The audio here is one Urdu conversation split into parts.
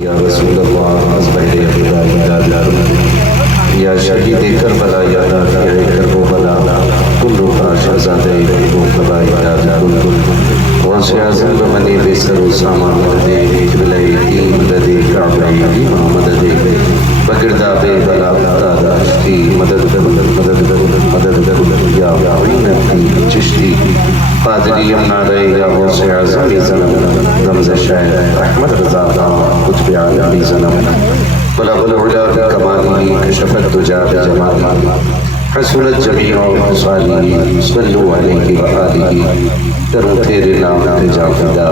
یا رسول اللہ ازبہر خدا یا شہید کربلا یا نافع کربلا کل کا شہزادہ ابو قبائل غوث اعظم منی بسر سامان دے قبلہ دین لدے کعبہ محمد دے بگردہ بے بلا داشتی مدد یا عینتی چشتی قادری امنا رہے یا غوث اعظم زنم رمز شاہد احمد رضا قطب عالمی زنم بلغ العلا بکمالی کشفت دجا بجمالی حسنت جمیع خصالی صلو علیہ وآلہ کرو تیرے نام تجا فدا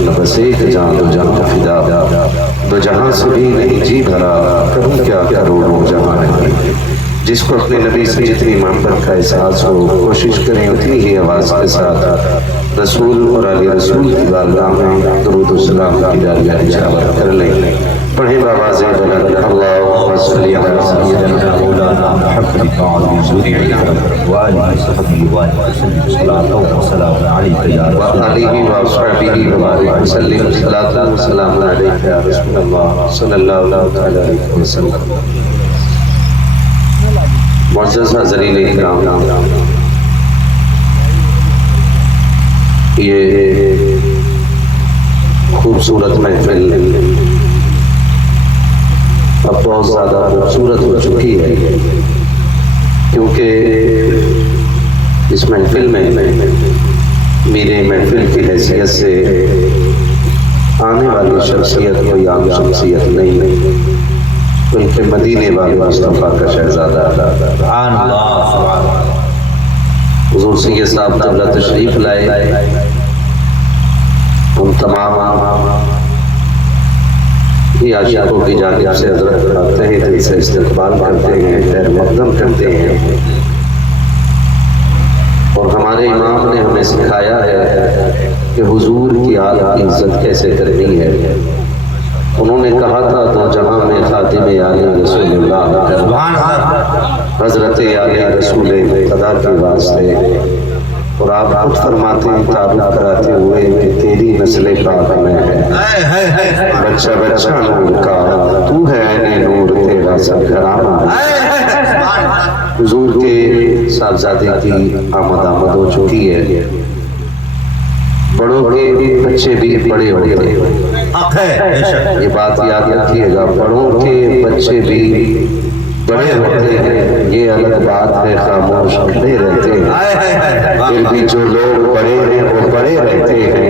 نفس ایک جان دو جہاں فدا دو جہاں سے بھی نہیں جی بھرا کروں کیا کروڑوں جہاں نہیں جس کو اپنے نبی سے جتنی محبت کا احساس ہو کوشش کریں اتنی ہی آواز کے ساتھ رسول اور علی رسول کی بارگاہ میں درود و سلام کی داریاں اجابت کر لیں پڑھیں بآواز بلند اللہم صلی علی سیدنا مولانا محمد وآلہ وصحبہ وسلم وآلہ وصحبہ وبارک وسلم صلاۃ و سلام علیک یا رسول اللہ صلی اللہ علیہ وسلم۔ معزز حضرین اکرام، یہ خوبصورت محفل اب بہت زیادہ خوبصورت ہو چکی ہے، کیونکہ اس محفل میں میرے محفل کی حیثیت سے آنے والی شخصیت کوئی عام شخصیت نہیں بلکہ مدینے والے مصطفیٰ کا شہزادہ حضور سید صاحب قبلہ تشریف لائے، ہم تمام ہی عاشقوں کی جانب سے حضرت کا تہہ دل سے استقبال کرتے ہیں، خیر مقدم کرتے ہیں، اور ہمارے امام نے ہمیں سکھایا ہے کہ حضور کی آل کی عزت کیسے کرنی ہے۔ انہوں نے کہا تھا تو جہاں میں خاتم آل رسول اللہ حضرت آل رسول خدا کے واسطے، اور آپ خود فرماتے ہیں تعارف کراتے ہوئے کہ تیری نسل پاک میں ہے بچہ بچہ نور کا تو ہے عین نور تیرا سب گھرانہ۔ حضور کے صاحبزادے کی آمد ہو چکی ہے، بڑوں کے بچے بھی بڑے ہوتے ہیں، یہ بات یاد رکھیے گا، بڑوں کے بچے بھی بڑے ہوتے ہیں، یہ الگ بات ہے، خاموش کھڑے رہتے ہیں، پھر بھی جو لوگ بڑے ہیں وہ بڑے رہتے ہیں۔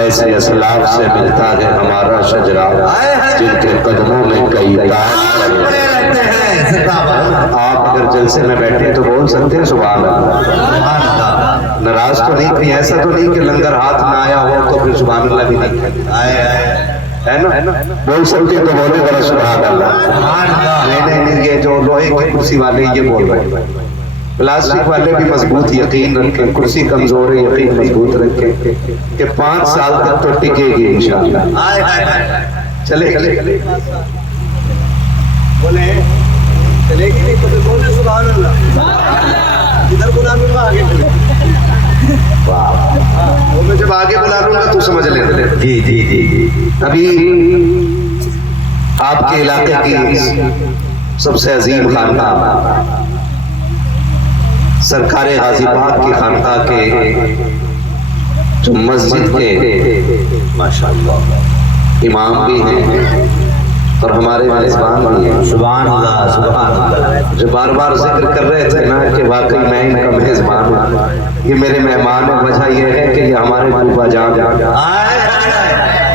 ایسے اسلاف سے ملتا ہے ہمارا شجرہ جن کے قدموں میں کئی تاج لگے۔ آپ اگر جلسے میں بیٹھے تو بول سکتے ہیں سبحان اللہ، ناراض تو نہیں، کہیں ایسا تو نہیں کہ لنگر ہاتھ نہ آیا ہو تو پھر سبحان اللہ بھی نہیں ہے نا؟ بول سکتے تو بولے ذرا سبحان اللہ۔ نہیں، یہ جو لوہے کی کرسی والے یہ بول رہے ہیں، پلاسٹک والے بھی مضبوط یقین رکھیں، کرسی کمزور ہے یقین مضبوط رکھیں کہ 5 سال تک تو ٹکے گی انشاءاللہ۔ چلے بولے چلے گی نہیں تو پھر بولے سبحان اللہ، ادھر بلا لوں گا آگے چلے، وہ میں جب آگے بلا لوں گا تو سمجھ لیں۔ جی ابھی آپ کے علاقے کی سب سے عظیم خانقاہ سرکار غازی پاک کی خانقاہ کے جو مسجد کے ماشاءاللہ امام بھی ہیں اور ہمارے میزبان بھی ہیں، سبحان اللہ سبحان اللہ، جو بار بار ذکر کر رہے تھے نا کہ واقعی میں ان کا میزبان ہوں، یہ میرے مہمان ہیں، وجہ یہ ہے کہ یہ ہمارے پھوپھا جان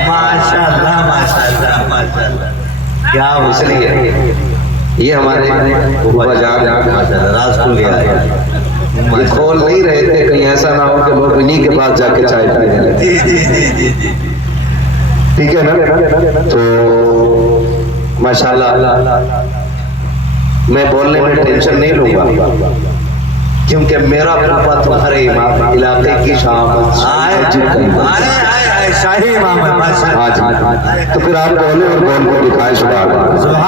ماشاءاللہ ماشاءاللہ ماشاءاللہ، کیا اس لیے یہ ہمارے پھوپھا جان راز کھل گیا ہے، یہ کھول نہیں رہے تھے کہیں ایسا نہ ہو کہ لوگ انہی کے پاس جا کے چائے پینے لگے، ٹھیک ہے نا؟ تو ماشاءاللہ میں بولنے میں ٹینشن نہیں لوں گا کیونکہ میرا پھوپھا تمہارے امام علاقے کی شامت شاہی امام ہے، تو پھر آپ بولے اور بول کو دکھائے سبحان اللہ۔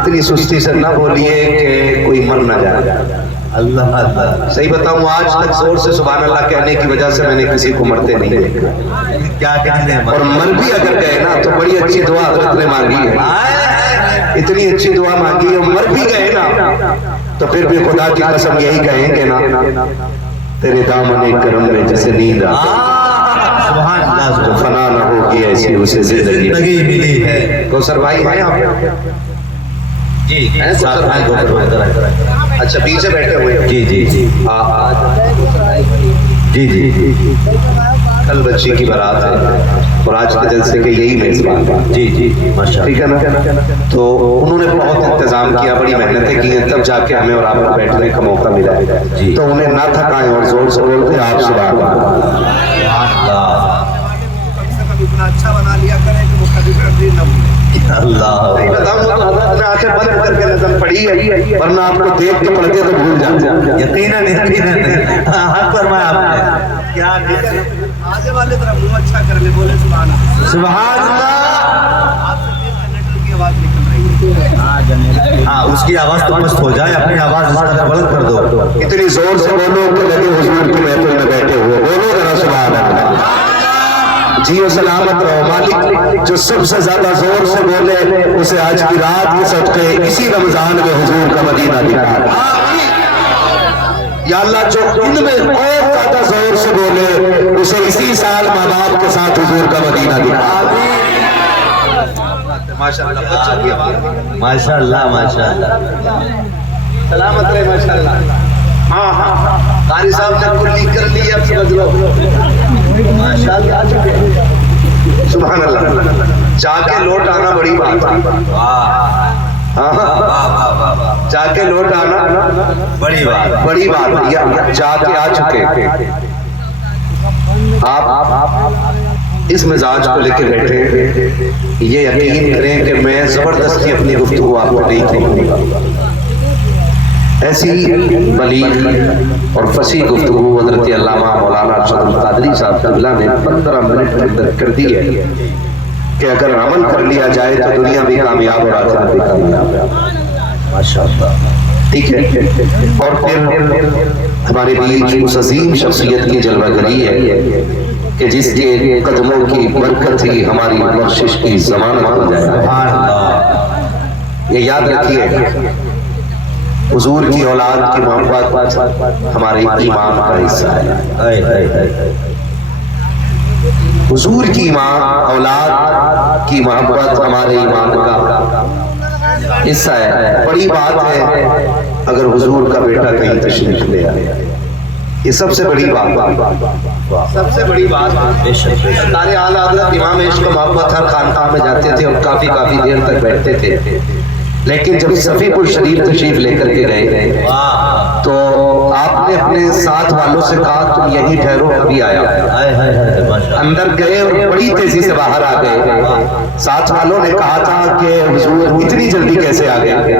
اتنی سستی سے نہ بولیے کہ کوئی مر نہ جائے، اللہ اللہ صحیح بتاؤں آج تک زور سے سبحان اللہ کہنے کی وجہ سے میں نے کسی کو مرتے نہیں دیکھا، کیا کہنے اور مر بھی اگر گئے نا تو بڑی اچھی دعا حضرت نے مانگی ہے، اتنی اچھی دعا مانگی ہے، مر بھی گئے نا تو پھر بھی خدا کی قسم یہی کہیں گے نا تیرے دامن کرم میں جسے نیند سبحان اللہ تو فنا نہ ہوگی ایسی اسے زندگی ملی ہے کوثر بھائی ہیں آپ؟ جی ساتھ میں اچھا پیچھے بیٹھے ہوئے ہیں؟ جی جی جی جی جی جی کل بچی کی بارات ہے اور آج کے جلسے کے یہی میزبان ہے، جی جی ماشاء ٹھیک ہے نا؟ تو انہوں نے بہت انتظام کیا، بڑی محنتیں کی ہیں، تب جا کے ہمیں اور آپ کو بیٹھنے کا موقع ملا ہے، تو انہیں نہ تھکائیں اور زور سے بولتے آپ سبحان اللہ۔ اتنا اچھا بنا لیا کریں کہ وہ کبھی کبھی نہ بھولے۔ اللہ نہیں بتاؤں تو حضرت نے آنکھیں بند کر کے نظم پڑھی ہے، ورنہ آپ کو دیکھ کے پڑھتے تو بھول جاتے۔ یقیناً حق فرمایا آپ نے، کیا آگے والے طرح منہ اچھا کر لے، بولے سبحان اللہ۔ سبحان اللہ۔ آپ سے جنریٹر کی آواز نکل رہی ہے۔ ہاں اس کی آواز تو پست ہو جائے، اپنی آواز اس کا بلند کر دو، اتنی زور سے بولو کہ لگے حضور کی محفل میں بیٹھے ہوئے، بولو ذرا سبحان اللہ۔ جی و سلامت رہو، مالک جو سب سے زیادہ زور سے بولے اسے آج کی رات کے صدقے اسی رمضان میں حضور کا مدینہ دکھا، یا اللہ جو ان میں اور زیادہ زور سے بولے اسے اسی سال ماں باپ کے ساتھ حضور کا مدینہ دکھا۔ ماشاءاللہ بچوں کی آواز ماشاء اللہ ماشاء اللہ۔ سلامت رہے ماشاءاللہ۔ ہاں ہاں قاری صاحب نے کلی کر لی، اب سمجھ لو ماشاءاللہ۔ سبحان اللہ، جا کے لوٹ آنا بڑی بات ہے، جا کے لوٹ آنا بڑی بات بڑی بات ہے، جا کے آ چکے آپ اس مزاج کو لے کے بیٹھے، یہ یقین کریں کہ میں زبردستی اپنی گفتگو آپ کو نہیں کروں گا، ایسی بلیغ اور فصیح گفتگو حضرت علامہ مولانا ارشد القادری صاحب قبلہ نے 15 منٹ میں اندر کر دی ہے کہ اگر عمل کر لیا جائے تو دنیا بھی کامیاب اور آخرت بھی کامیاب، ماشاءاللہ۔ ٹھیک ہے؟ اور پھر ہمارے بیچ اس عظیم شخصیت کی جلوہ گری ہے کہ جس کے قدموں کی برکت ہی ہماری بخشش کی ضمانت ہو جائے۔ سبحان اللہ۔ یہ یاد رکھیے، حضور کی اولاد کی محبت ہمارے ایمان کا حصہ ہے، حضور کی اولاد کی محبت ہمارے ایمان کا حصہ ہے۔ بڑی بات ہے اگر حضور کا بیٹا کہیں تشریف لے آئے، یہ سب سے بڑی بات، سب سے بڑی بات۔ سارے اعلیٰ حضرت امام عشق و محبت ہر خانقاہ میں جاتے تھے اور کافی دیر تک بیٹھتے تھے، لیکن جب صفی پور شریف تشریف لے کر کے گئے تو آپ نے اپنے ساتھ والوں سے کہا تم یہیں ٹھہرو، ابھی آیا۔ اندر گئے اور بڑی تیزی سے باہر آ گئے، ساتھ والوں نے کہا تھا کہ حضور اتنی جلدی کیسے آ گئے،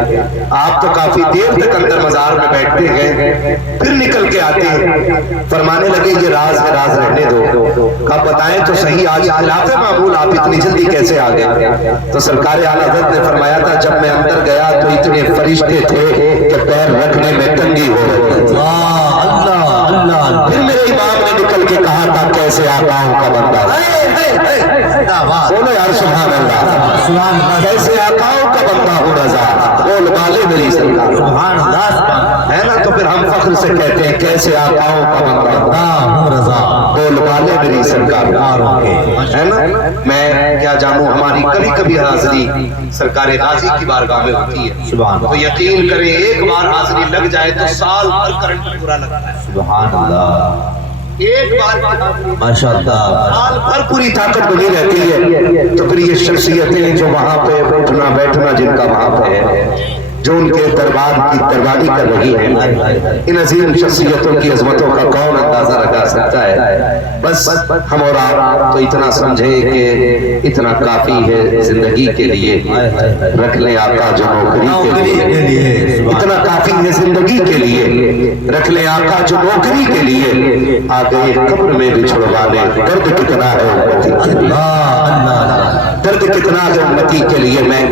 آپ تو کافی دیر تک اندر مزار میں بیٹھتے گئے پھر نکل کے آتے ہیں۔ فرمانے لگے یہ راز ہے، راز رہنے دو، کہا بتائیں تو صحیح آج خلاف معمول آپ اتنی جلدی کیسے آ گئے؟ تو سرکار اعلیٰ حضرت نے فرمایا تھا جب میں اندر گیا تو اتنے فرشتے تھے کہ پیر رکھنے میں تنگی ہو رہی تھی۔ پھر میرے امام نے نکل کے کہا تھا کیسے آقاؤں کا بندہ، بولو یار سبحان اللہ، کیسے آقاؤں کا بندہ ہو رضا، بول بالے میری سرکار سبحان اللہ ہے نا؟ تو پھر ہم فخر سے کہتے ہیں کیسے آقاؤں کا بندہ ہوں رضا، بول بالے میری سرکار ہے نا؟ میں کیا جانوں، ہماری کبھی حاضری سرکار غازی کی بارگاہ میں ہوتی ہے، تو یقین کریں ایک بار حاضری لگ جائے تو سال بھر کرنٹ پورا لگتا ہے۔ سبحان اللہ، ایک بار ماشاءاللہ، سال بھر پوری طاقت بنی رہتی ہے۔ تو پھر یہ شخصیتیں جو وہاں پہ اٹھنا بیٹھنا جن کا وہاں پہ ہے، جو ان کے دربار کی درباری کر رہی ہے، ان عظیم شخصیتوں کی عظمتوں کا کون اندازہ لگا سکتا ہے؟ بس ہم اور آپ تو اتنا سمجھیں کہ اتنا کافی ہے زندگی کے لیے، رکھ لیں آقا جو نوکری کے لیے، اتنا کافی ہے زندگی کے لیے، رکھ لیں آقا جو نوکری کے لیے، آگے قبر میں بھی چھڑوا لیں، درد کتنا ہے امتی، درد کتنا ہے امتی کے لیے۔ میں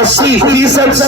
80%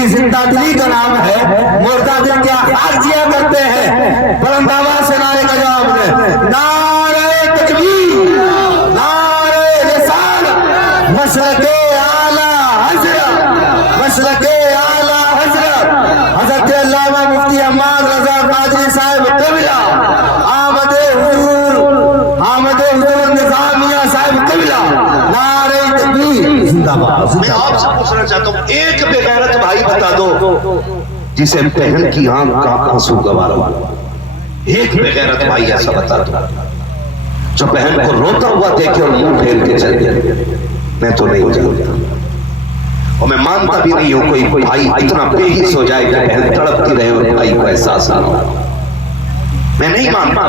تکبیر زندہ دلی کا نام ہے، مردہ دل کیا حق جیا کرتے ہیں؟ بلند آواز سے نعرے کا جواب دیں، نعرہ تکبیر، نعرہ رسالت، مسلک اعلیٰ حضرت، مسلک اعلیٰ حضرت حضرت علامہ مفتی حماد رضا قادری صاحب قبلہ، آمد حضور نظامیہ صاحب قبلہ، نعرہ تکبیر زندہ باد۔ میں آپ سے پوچھنا چاہتا ہوں، ایک بے غیرت بھائی بتا دو جسے بہن کی آنکھ کا آنسو گوارا ہوا، ایک بے غیرت بھائی ایسا بتا دو جو بہن کو روتا ہوا دیکھے اور منہ پھیر کے چل جائے۔ میں تو نہیں جانتا، اور میں مانتا بھی نہیں ہوں کوئی بھائی اتنا بے حس ہو جائے کہ بہن تڑپتی رہے اور بھائی کو احساس نہ ہو۔ میں نہیں مانتا۔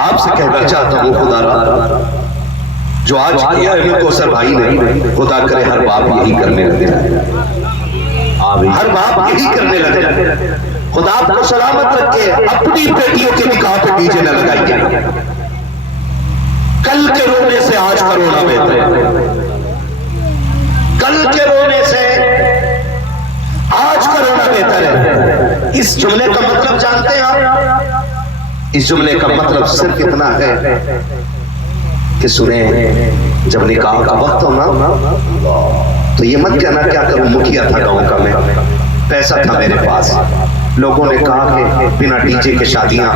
آپ سے کہنا چاہتا ہوں خدا را جو آج کیا ہے کوثر بھائی نے، خدا کرے ہر باپ یہی کرنے لگے، ہر باپ یہی کرنے لگے۔ خدا آپ کو سلامت رکھے، اپنی بیٹیوں کے نکاح پہ ڈیجے نہ لگائیے۔ کل کے رونے سے آج کا رونا بہتر ہے، کل کے رونے سے آج کا رونا بہتر ہے۔ اس جملے کا مطلب جانتے ہیں آپ؟ اس جملے کا مطلب صرف اتنا ہے کہ سنیں، جب نکاح کا وقت ہونا تو یہ مت کہنا کیا کروں، مکھیا تھا گاؤں کا، میں پیسہ تھا میرے پاس، لوگوں نے کہا کہ بنا ڈی جے کے شادیاں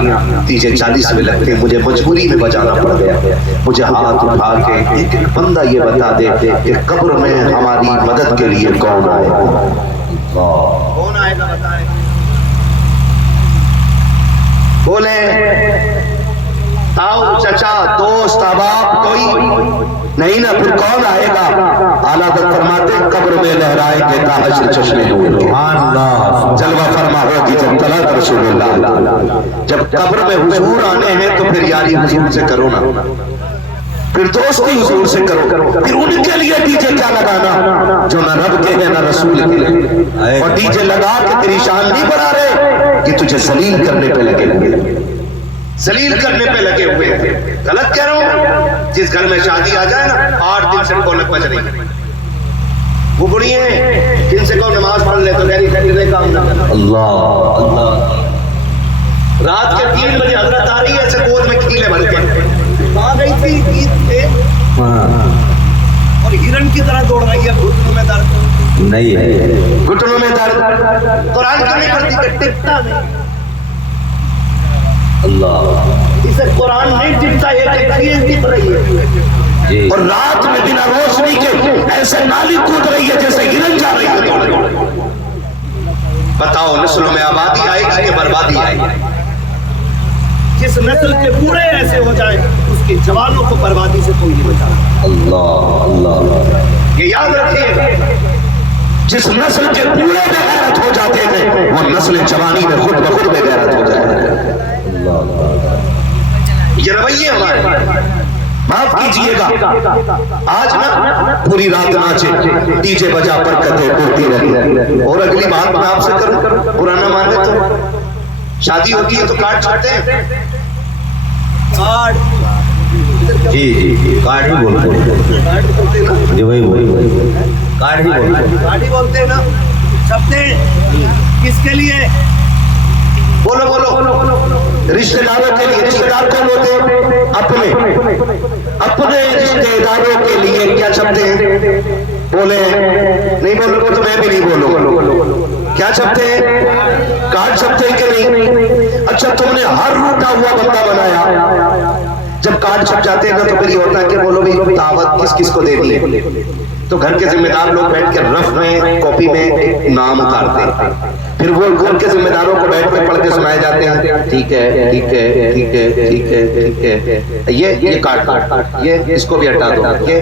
30-40 میں لگتے ہیں، مجھے مجبوری میں بجانا پڑ گیا۔ مجھے ہاتھ اٹھا کے ایک ایک بندہ یہ بتا دے کہ قبر میں ہماری مدد کے لیے کون آئے گا؟ کون آئے گا بتائیں؟ بولے تاؤ، چچا، دوست، احباب کوئی نہیں نا، پھر کون آئے گا؟ اعلیٰ حضرت فرماتے قبر میں لہرائیں گے تا حشر چشمے نور کے، جلوہ فرما ہوگی جب طلعت رسول اللہ۔ جب قبر میں حضور آنے ہیں تو پھر یاری حضور سے کرو نا، پھر دوستی حضور سے کرو، پھر ان کے لیے ڈی جے کیا لگانا جو نہ رب کے ہیں نہ رسول کے، اور ڈی جے لگا کے تیری شان نہیں بڑھا رہے کہ تجھے ذلیل کرنے پہ لگے ہوئے، ذلیل کرنے پہ لگے ہوئے ہیں۔ غلط کہہ رہا ہوں؟ جس گھر میں شادی آ جائے نا 8 دن سے ڈھولک بج رہی ہے، وہ بڑی ہیں جن سے کہو نماز پڑھ لے تو کہہ کام نہ کرنا۔ اللہ اللہ، رات کے 3 بجے حضرت آ رہی ہے، ایسے گود میں کھیلے بھر کے آ گئی تھی عید پہ اور ہرن کی طرح دوڑ رہی ہے، گھٹنوں میں درد، نہیں ہے گھٹنوں میں درد، قرآن کیوں نہیں پڑھتی کہ ٹکتا نہیں؟ اللہ، اسے قرآن نہیں ٹکتا، یہ تکفیر ٹک رہی ہے۔ اور رات میں بنا روشنی کے ایسے نالی کود رہی ہے جیسے ہرن جا رہی ہے۔ بتاؤ نسلوں میں آبادی آئے گی کہ بربادی آئے گی؟ جس نسل کے بوڑھے ایسے ہو جائیں اس کے جوانوں کو بربادی سے کوئی نہیں بچا۔ اللہ اللہ، یہ یاد رکھیے، جس نسل کے بوڑھے بے غیرت ہو جاتے تھے وہ نسل جوانی میں خود بخود بے غیرت ہو جائے۔ یہ رویے ہمارے، معاف کیجئے گا، آج نا پوری رات ناچے، ڈی جے بجا برکتیں اڑتی رہی، اور اگلی بات میں آپ سے کروں، پرانا مان لے تو شادی ہوتی ہے تو کارڈ چھاڑتے ہیں، کارڈ، جی جی جی، کارڈ ہی بولتے ہیں، کارڈ بولتے نا، جی وہی وہی کارڈ ہی بولتے ہیں، کارڈ ہی بولتے نا، چھپتے کس کے لیے؟ بولو بولو، رشتہ داروں کے لیے۔ رشتہ دار کون ہوتے ہیں؟ اپنے رشتہ داروں کے لیے کیا چھپتے ہیں؟ بولے نہیں بولو گے تو میں بھی نہیں بولوں۔ کیا چھپتے ہیں؟ کارڈ چھپتے ہیں کہ نہیں؟ اچھا تم نے ہر روٹا ہوا بندہ بنایا، جب کارڈ چھپ جاتے ہیں نا تو پھر یہ ہوتا ہے کہ بولو بھی دعوت کس کس کو دینی ہے، تو گھر کے ذمہ دار لوگ بیٹھ کے رف میں کاپی میں ایک نام اتارتے ہیں، پھر وہ گھر کے ذمہ داروں کو بیٹھ کے پڑھ کے سنائے جاتے ہیں، ٹھیک ہے ٹھیک ہے ٹھیک ہے ٹھیک ہے ٹھیک ہے، یہ کارڈ یہ اس کو بھی ہٹا دو، یہ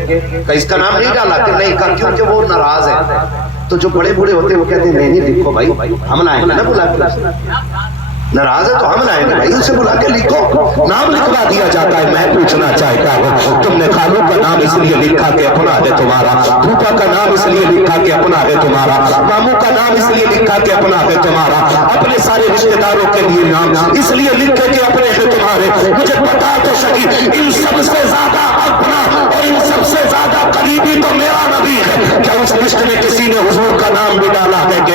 اس کا نام نہیں ڈالا کہ نہیں کا، کیونکہ وہ ناراض ہے۔ تو جو بڑے بوڑھے ہوتے ہیں وہ کہتے ہیں نہیں نہیں لکھو بھائی، ہم لائیں گے نا بلا کے، ناراض ہے تو ہم لائیں گے بھائی، اسے بلا کے لکھو، نام لکھوا دیا جاتا ہے۔ میں پوچھنا چاہتا ہوں تم نے خالو کا نام اس لیے لکھا کہ اپنا ہے تمہارا، پھوپھا کا نام اس لیے لکھا کہ اپنا ہے تمہارا، ماموں کا نام اس لیے لکھا کہ اپنا ہے تمہارا، اپنے سارے رشتہ داروں کے لیے نام اس لیے لکھے کہ اپنے ہیں تمہارے۔ مجھے بتا تو صحیح، ان سب سے زیادہ اپنا اور ان سب سے زیادہ قریبی تو میرا نبی ہے، کیا اس لسٹ میں کسی نے حضور کا نام بھی ڈالا ہے کہ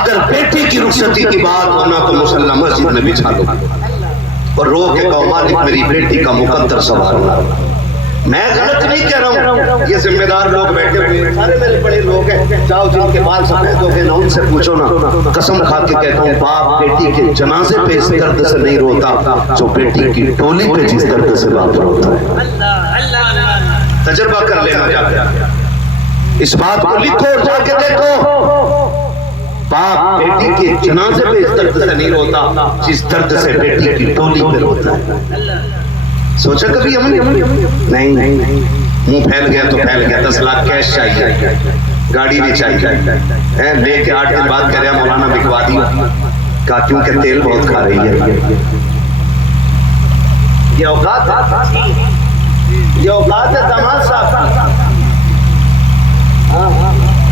اگر بیٹی کی رخصتی کی بات ہونا تو مصلی مسجد میں بچھا دو اور رو کے کہو مالک میری بیٹی کا مقدر سوال ہونا. میں غلط نہیں کہہ رہا ہوں, یہ ذمہ دار لوگ بیٹھے ہوئے ہیں, سارے میرے بڑے لوگ ہیں, جاؤ جن کے بال سفید ہو گئے نا ان سے پوچھو نا. قسم کھا کے کہتا ہوں باپ بیٹی کے جنازے پہ اس درد سے نہیں روتا جو بیٹی کی ٹولی پہ جس درد سے باپ روتا ہے. تجربہ کر لینا جا کے, اس بات کو لکھو اور جا کے دیکھو. باپ بیٹی کے جنازے پہ اس درد سے نہیں روتا جس درد سے بیٹی کی ٹولی پہ روتا ہے. سوچا کبھی ہم نے؟ نہیں, منہ پھیل گیا تو پھیل گیا. 10 لاکھ کیش چاہیے, گاڑی بھی چاہیے, لے کے 8 دن بعد کہہ رہا مولانا بکوا دی. کہا کیونکہ تیل بہت کھا رہی ہے. یہ اوقات ہے, یہ اوقات ہے داماد صاحب.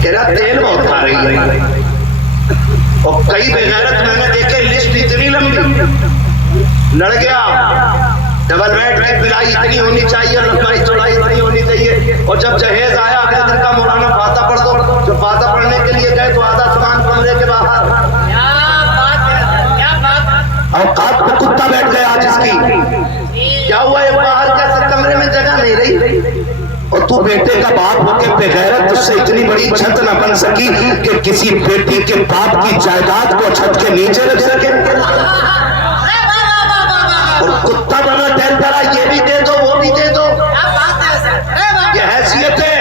کہہ رہا تیل بہت کھا رہی ہے. اور کئی بغیرت میں نے دیکھے لسٹ اتنی لمبی, لڑ گیا. ڈبل بیڈ کی پلائی اتنی ہونی چاہیے, لمبائی چوڑائی اتنی ہونی چاہیے. اور جب جہیز آیا اگلے دن کا مولانا فاتحہ پڑھ دو. جب فاتحہ پڑھنے کے لیے گئے تو آدھا سامان کمرے کے باہر. اوقات پہ کتا بیٹھ گیا آج اس کی. کیا ہوا ہے باہر کیسے کمرے میں جگہ نہیں رہی. اور تو بیٹے کا باپ ہو کے بغیرت تجھ سے اتنی بڑی چھت نہ بن سکی کہ کسی بیٹی کے باپ کی جائیداد کو چھت کے نیچے رکھ سکے. اور کتا بنا ٹہلتا رہا, یہ بھی دے دو وہ بھی دے دو. یہ حیثیت ہے.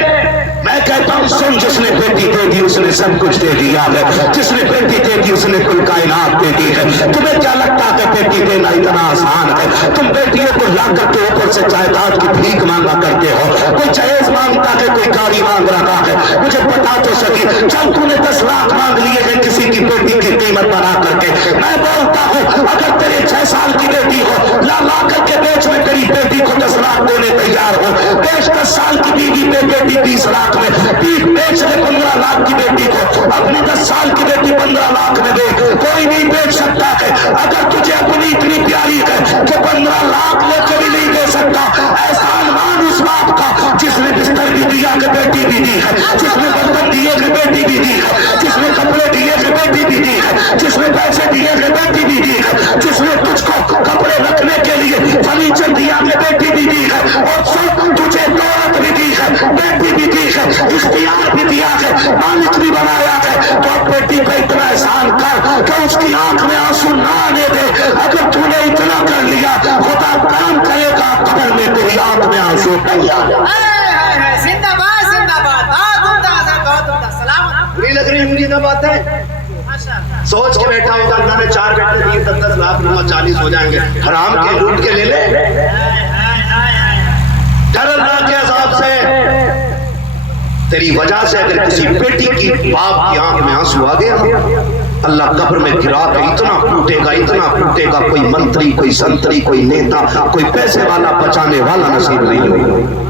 میں کہتا ہوں سن, جس نے بیٹی دے دی اس نے سب کچھ دے دیا ہے. جس نے بیٹی دے دی اس نے کل کائنات دے دی ہے. تمہیں کیا لگتا ہے کہ بیٹی دینا اتنا آسان ہے؟ تم بیٹیوں کو لا کر کے اوپر سے جائیداد کی بھیک مانگا کرتے ہو. کوئی جہیز مانگتا ہے, کوئی گاڑی مانگ رہا ہے. مجھے بتا تو سکی, جب تم نے 10 لاکھ مانگ لیے ہیں کسی کی بیٹی کی قیمت بنا کر کے. میں بولتا ہوں اگر تیرے 6 سال کی بیٹی ہو, لا کر کے بیچ میں تیری بیٹی کو 10 لاکھ دینے تیار ہو. بیچ 10 سال کی بیوی پہ بیٹی 20 لاکھ میں, بیچ لے 15 لاکھ کی بیٹی کو. اپنی 10 سال کی بیٹی 15 لاکھ میں دے. کوئی نہیں بیچ سکتا ہے. اگر تجھے اپنی اتنی پیاری ہے کہ 15 لاکھ لے کے بھی نہیں دے سکتا, احسان مان اس باپ کا جس نے بستر بھی دیا کہ بیٹی بھی دی ہے, جس نے برتن دیے کہ بیٹی بھی دی ہے, جس نے کپڑے دیے کہ بیٹی بھی دی ہے, جس نے پیسے دیے کہ بیٹی بھی دی ہے, جس نے تجھ کو کپڑے رکھنے کے لیے فرنیچر دیا کہ بیٹی بھی دی ہے, اور سب تجھے دولت بھی دی ہے, بیٹی بھی دی ہے, اختیار بھی دیا ہے, مالک بھی بنایا ہے. تو اب بیٹی پہ اتنا احسان کر کہ اس کی آنکھ میں آنسو نہ آنے دے. اگر تو نے اتنا کر لیا خدا کام کرے گا قبر میں تیری آنکھ میں آنسو نہیں آ جائے. زندہ باد, زندہ باد, بہت عمدہ, بہت عمدہ. سلام. بری لگ رہی مجھے نہ بات ہے. سوچ کے بیٹھا ہوگا اللہ نے 4 بیٹے دیے 10 لاکھ 40 ہو جائیں گے. حرام کے لوٹ کے لے لے. ڈر اللہ کے عذاب سے. تیری وجہ سے اگر کسی بیٹی کی باپ کی آنکھ میں آنسو آ گیا, اللہ قبر میں گرا کے اتنا پوٹے گا, اتنا پوٹے گا, کوئی منتری, کوئی سنتری, کوئی نیتا, کوئی پیسے والا بچانے والا نصیب نہیں ہوگا.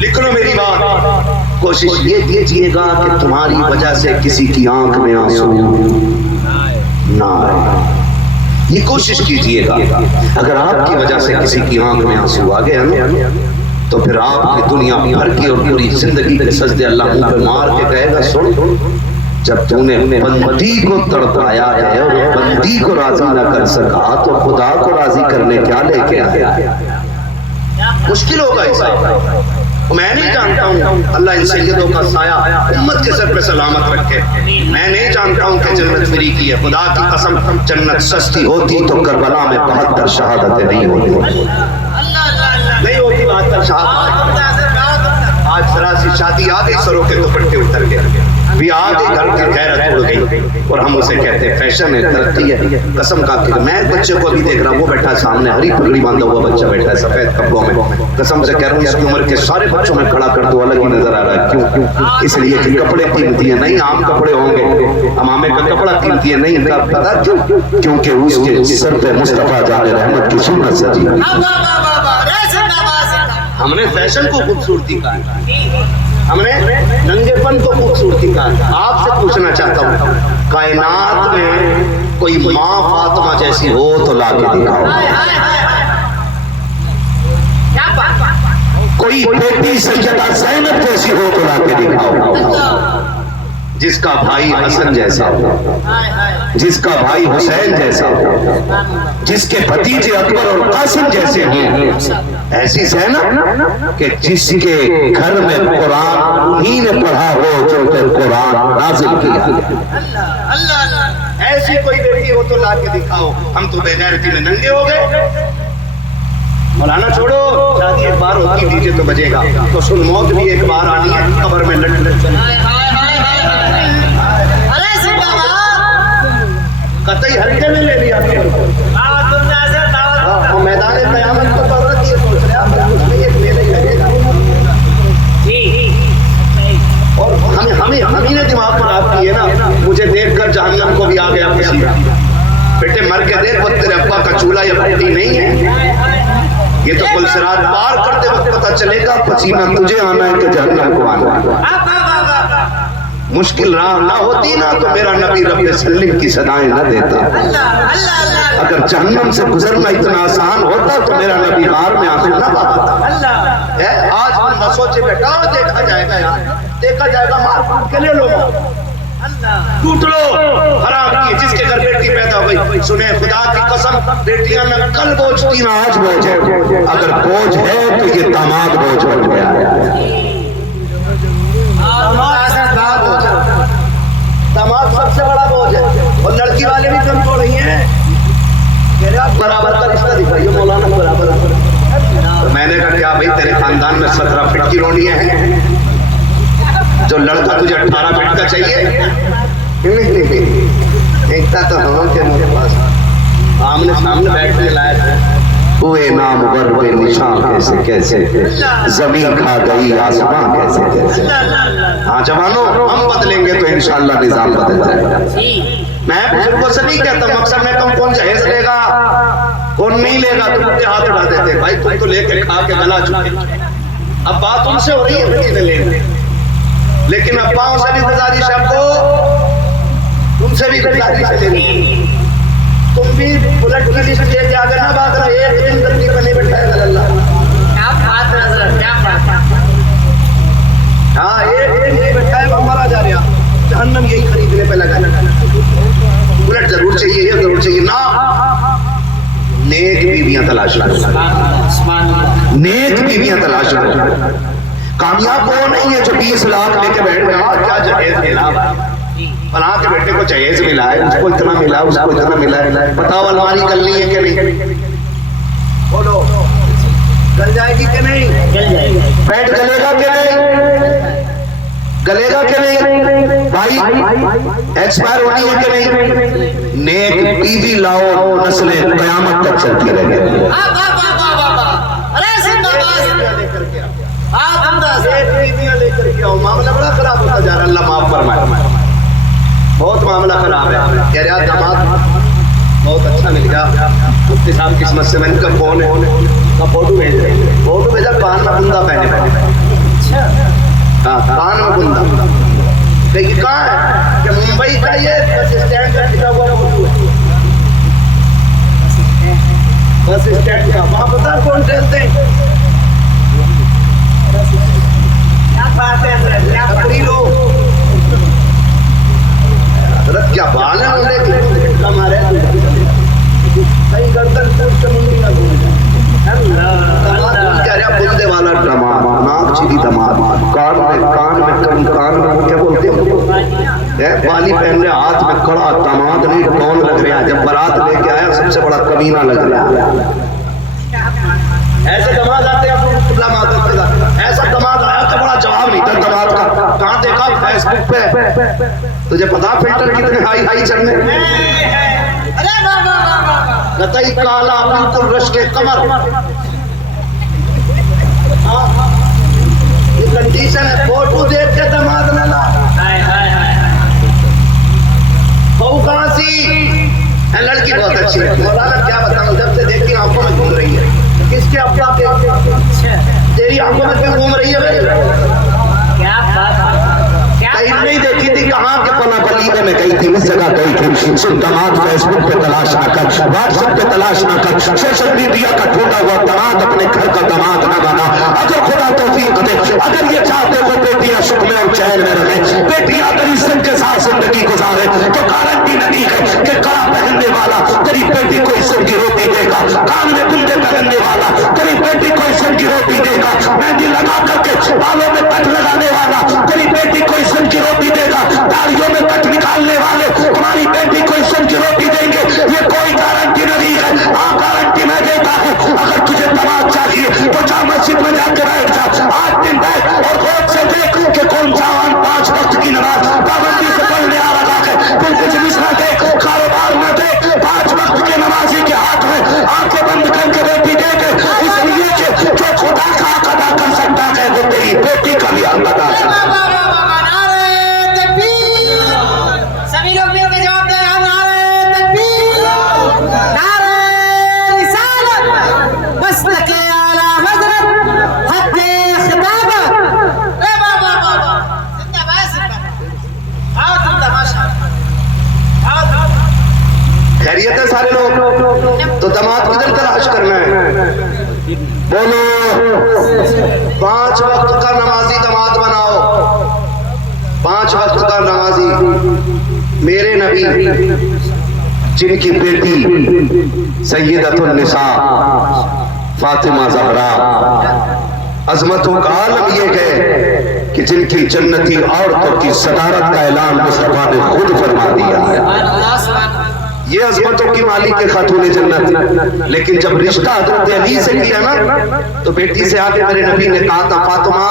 لکھ لو میری بات. کوشش یہ کیجئے گا کہ تمہاری وجہ سے کسی کی آنکھ میں آنسو نہ آئے. یہ کوشش کیجئے گا. اگر آپ کی وجہ سے کسی کی آنکھ میں آنسو آ گیا نا تو پھر آپ کی دنیا بھر کی اور پوری زندگی کے سجدے اللہ منہ پہ مار کے کہے گا سن, جب تو نے بندی کو تڑپایا ہے اور بندی کو راضی نہ کر سکا تو خدا کو راضی کرنے کیا لے کے آیا. مشکل ہوگا ایسا. میں نہیں جانتا ہوں اللہ ان سیدوں کا سایہ امت کے سر پہ سلامت رکھے. میں نہیں جانتا ہوں کہ جنت فری کی ہے. خدا کی قسم جنت سستی ہوتی تو کربلا میں 72 شہادتیں نہیں ہوتی. نہیں ہوتی 72 شہادتیں. آج ذرا سی شادی آ گئی, سروں کے دوپٹے اتر گئے, بھی آ گئی گھر کی غیرت اڑ گئی, اور ہم اسے کہتے ہیں فیشن ہے, ترقی ہے. قسم کا کہ میں بچے کو ابھی دیکھ رہا ہوں, وہ بیٹھا ہے سامنے, ہری پگڑی باندھا ہوا بچہ بیٹھا ہے سفید کپڑوں میں. قسم سے کہہ رہا ہوں اس کی عمر کے سارے بچوں میں کھڑا کر دو الگ ہی نظر آ رہا ہے. کیوں؟ اس لیے کہ کپڑے قیمتی ہیں. نہیں عام کپڑے ہوں گے, امامے کا کپڑا قیمتی ہے نہیں. پتا کیوں؟ کیونکہ اس کے سر پہ مصطفیٰ جان رحمت کی سنت سجی. ہم نے فیشن کو خوبصورتی کہا, ہم نے ننگے پن کو خوبصورتی کہا. آپ سے پوچھنا چاہتا ہوں کائنات میں کوئی ماں فاطمہ جیسی ہو تو لا کے دکھاؤ. کوئی بیٹی سیدہ زینب جیسی ہو تو لا کے دکھاؤ. جس کا بھائی حسن جیسا ہو، جس کا بھائی حسین جیسا ہو، جس کے بھتیجے اکبر اور قاسم جیسے ہوں، ایسی زینب کہ جس کے گھر میں قرآن ہی نے پڑھا ہو جو کہ قرآن نازل کیا۔ اللہ اللہ، ایسی کوئی بیٹی ہو تو لا کے دکھاؤ، ہم تو بے غیرتی میں ننگے ہو گئے۔ مولانا چھوڑو، شادی ایک بار ہوتی ڈی جے تو بجے گا، تو سن موت بھی ایک بار آنی ہے، قبر میں لٹ لٹ چلے۔ ارے زندہ باد، قطعی ہلکے میں لے لیا تم نے ایسے دعوت اور میدان قیامت کو تو عورت یہ سوچ رہے ہیں اس میں ایک میلہ ہی لگے گا، اور ہمیں نے دماغ پر آپ کی ہے نا، مجھے دیکھ کر جہنم کو بھی آ گیا پسینہ، بیٹے مر کے دیکھ وقت تیرے ابا کا چولہا یا بھٹی نہیں ہے، یہ تو کل صراط پار کرتے وقت پتہ چلے گا پسینہ تجھے آنا ہے کہ جہنم کو آنا ہے۔ مشکل راہ نہ ہوتی نا تو میرا نبی رب سلم کی صدائیں نہ دیتا، اگر جہنم سے گزرنا اتنا آسان ہوتا تو میرا نبی غار میں آنسو نہ بہاتا۔ آج ہم نہ سوچے بیٹا دیکھا جائے گا یار، دیکھا جائے گا مار پھوٹ کے لے لو، ٹوٹ لو حرام کی، جس کے گھر بیٹی پیدا ہو گئی سنیں خدا کی قسم بیٹیاں نہ کل بوجھ تھی نہ آج بوجھ ہے، اگر بوجھ ہے تو یہ داماد بوجھ ہو گیا ہے۔ داماد سب سے بڑا بوجھ ہے، اور لڑکی والے بھی کم چھوڑ رہی ہیں، کہہ رہے آپ برابر کا رشتہ دکھائیے مولانا برابر۔ تو میں نے کہا کیا بھائی تیرے خاندان میں 17 فٹ کی روڑیاں ہیں، جو لڑکا تجھے 18 فٹ کا چاہیے؟ نہیں، دیکھتا تو ہوں کہ میرے پاس آمنے سامنے بیٹھنے لائق ہے، ہوئے نام غرب نشان کیسے کیسے، زمین کھا گئی آسمان کیسے کیسے۔ ہاں جوانوں، ہم بدلیں گے تو انشاءاللہ نظام بدل جائے گا۔ میں بزرگوں سے نہیں کہتا مقصد میں کم کون جہیز لے گا کون نہیں لے گا، تم اپنے ہاتھ اٹھا دیتے بھائی تم تو لے کے کھا کے گلا چکے۔ اب بات ان سے ہو رہی ہے بچی نے لے، لیکن اباؤں سے بھی گزارش ہے کو، تم سے بھی گزارش ہے لینی، تم بھی بلٹ کی لسٹ لے کے آگے نہ بھاگ رہا، ایک دن گندگی پر نہیں بٹھائے گا اللہ۔ کیا بات ہے حضرت، کیا بات ہے۔ ہاں ایک دن نہیں بٹھائے گا مرا جا رہا، جہنم یہی خریدنے پہ لگا، بلٹ ضرور چاہیے، یہ ضرور چاہیے نا، نیک بیویاں تلاش کرو، نیک بیویاں تلاش کرو۔ کامیاب وہ نہیں ہے جو 20 لاکھ لے کے بیٹھ گیا کیا جہیز ملا، فلاں کے بیٹے کو جہیز ملا ہے، اس کو اتنا ملا، اس کو اتنا ملا ہے، بتاؤ الماری گلنی ہے کہ نہیں؟ بولو گل جائے گی کہ نہیں؟ چل جائے گا، پیٹ گلے گا کہ نہیں؟ گلے گا کہ نہیں؟ بھائی ایکسپائر ہونی ہے کہ نہیں؟ نیک بیوی لاؤ، نسلیں قیامت تک چلتی رہے۔ ارے زندہ باد، بیویاں لے کر کے آؤ، معاملہ بڑا خراب ہوتا جا رہا ہے، اللہ معاف فرمائے، بہت معاملہ خراب ہے۔ کہہ رہا داماد بہت اچھا مل گیا، مفتی صاحب قسمت سے، میں نے کہا کون ہے؟ فوٹو بھیج رہے ہیں، فوٹو بھیجا کان میں بندہ پہنے، ہاں کان میں بندہ، لیکن کہاں ہے کہ ممبئی کا یہ بس اسٹینڈ کا لکھا ہوا فوٹو ہے، بس اسٹینڈ کا، وہاں پتا کون ٹھہرتے ہیں؟ تقریر ہو حضرت کیا بال ہے انہیں کہ کم آ رہے کئی گردن پوچھ کے منڈی نہ گھوم کہہ رہا بندے والا دماغ، ناک چیری دماغ، کان میں کیا بولتے ہیں بالی پہن رہے، ہاتھ میں کڑا دماغ نہیں ڈون لگ رہا، جب برات لے کے آیا سب سے بڑا کمینہ لگ رہا، ایسے دماغ آتے ہیں ایسا دماغ آیا تو بڑا جواب نہیں تھا دماغ کا، کہاں دیکھا فیس بک پہ، تجھے پتا فلٹر کتنے ہائی ہائی چڑھنے، قطعی کالا بالکل رش کے کمر، یہ کنڈیشن ہے، فوٹو دیکھ کے دماغ نہ لا، بہو کہاں سی؟ لڑکی بہت اچھی ہے، مولانا کیا بتاؤں جب سے دیکھتی آنکھوں میں گھوم رہی ہے، کس کے ابا کے تیری آنکھوں میں کیوں گھوم رہی ہے بھائی؟ کہیں نہیں دیکھی تھی، کہاں کے پنا بلینے میں گئی تھی، اس جگہ گئی تھی، سن دماد فیس بک پہ تلاش نہ کر، واٹس ایپ پہ تلاش نہ کر، سوشل میڈیا کا ٹوٹا ہوا دماد اپنے گھر کا دماد نہ بنا، اگر خدا توفیق دے، اگر یہ چاہتے ہو بیٹیاں سکھ میں اور چین میں رہیں، بیٹیاں اگر عزت کے زندگی گزارے تو گارنٹی نہیں ہے کہ کڑا پہننے والا تیری بیٹی کو عزت کی روٹی دے گا، کان میں کنڈے پہننے والا تیری بیٹی کو عزت کی روٹی دے گا، مہندی لگا کر کے بالوں میں کٹ لگانے والا تیری بیٹی کو عزت کی روٹی دے گا، داڑھیوں میں کٹ نکالنے والے تمہاری بیٹی کو عزت کی روٹی دیں گے، یہ کوئی گارنٹی نہیں ہے۔ ہاں گارنٹی میں دیتا ہوں، اگر تجھے دماد چاہیے تو جا مسجد میں جا کے بیٹھ جا، 8 دن بیٹھ اور غور سے دیکھ کہ کون جوان 5 وقت کی نماز پابندی سے پڑھنے آ رہا ہے، پھر بزنس نہ دیکھ، کاروبار نہ دیکھ، 5 وقت کے نمازی کے ہاتھ میں آنکھیں بند کر کے بیٹی دے دے، اس لیے کہ جو خدا کا حق ادا کر سکتا ہے وہ تیری بیٹی کا بھی حق ادا کر سکتا ہے۔ نعرہ تکبیر، سبھی لوگ مل کے جواب دیں، نعرہ تکبیر، نعرہ رسالت، مسلک اعلیٰ حضرت، حق خطابت، اے بابا بابا، زندہ باد زندہ باد، آؤ زندہ ماشاءاللہ، آؤ زندہ۔ خیریت ہے سارے لوگ؟ تو دماد کدھر تلاش کرنا ہے؟ بولو 5 وقت کا نمازی دماد بناؤ، 5 وقت کا نمازی۔ میرے نبی جن کی بیٹی سیدۃ النساء فاطمہ زہرا، عظمتوں کا عالم یہ ہے کہ جن کی جنتی عورتوں کی صدارت کا اعلان مصطفیٰ نے خود فرما دیا ہے، یہ عظمتوں کی مالک کے خاتون جنت۔ لیکن جب رشتہ حضرت علی سے کیا نا تو بیٹی سے آگے میرے نبی نے کہا تھا فاطمہ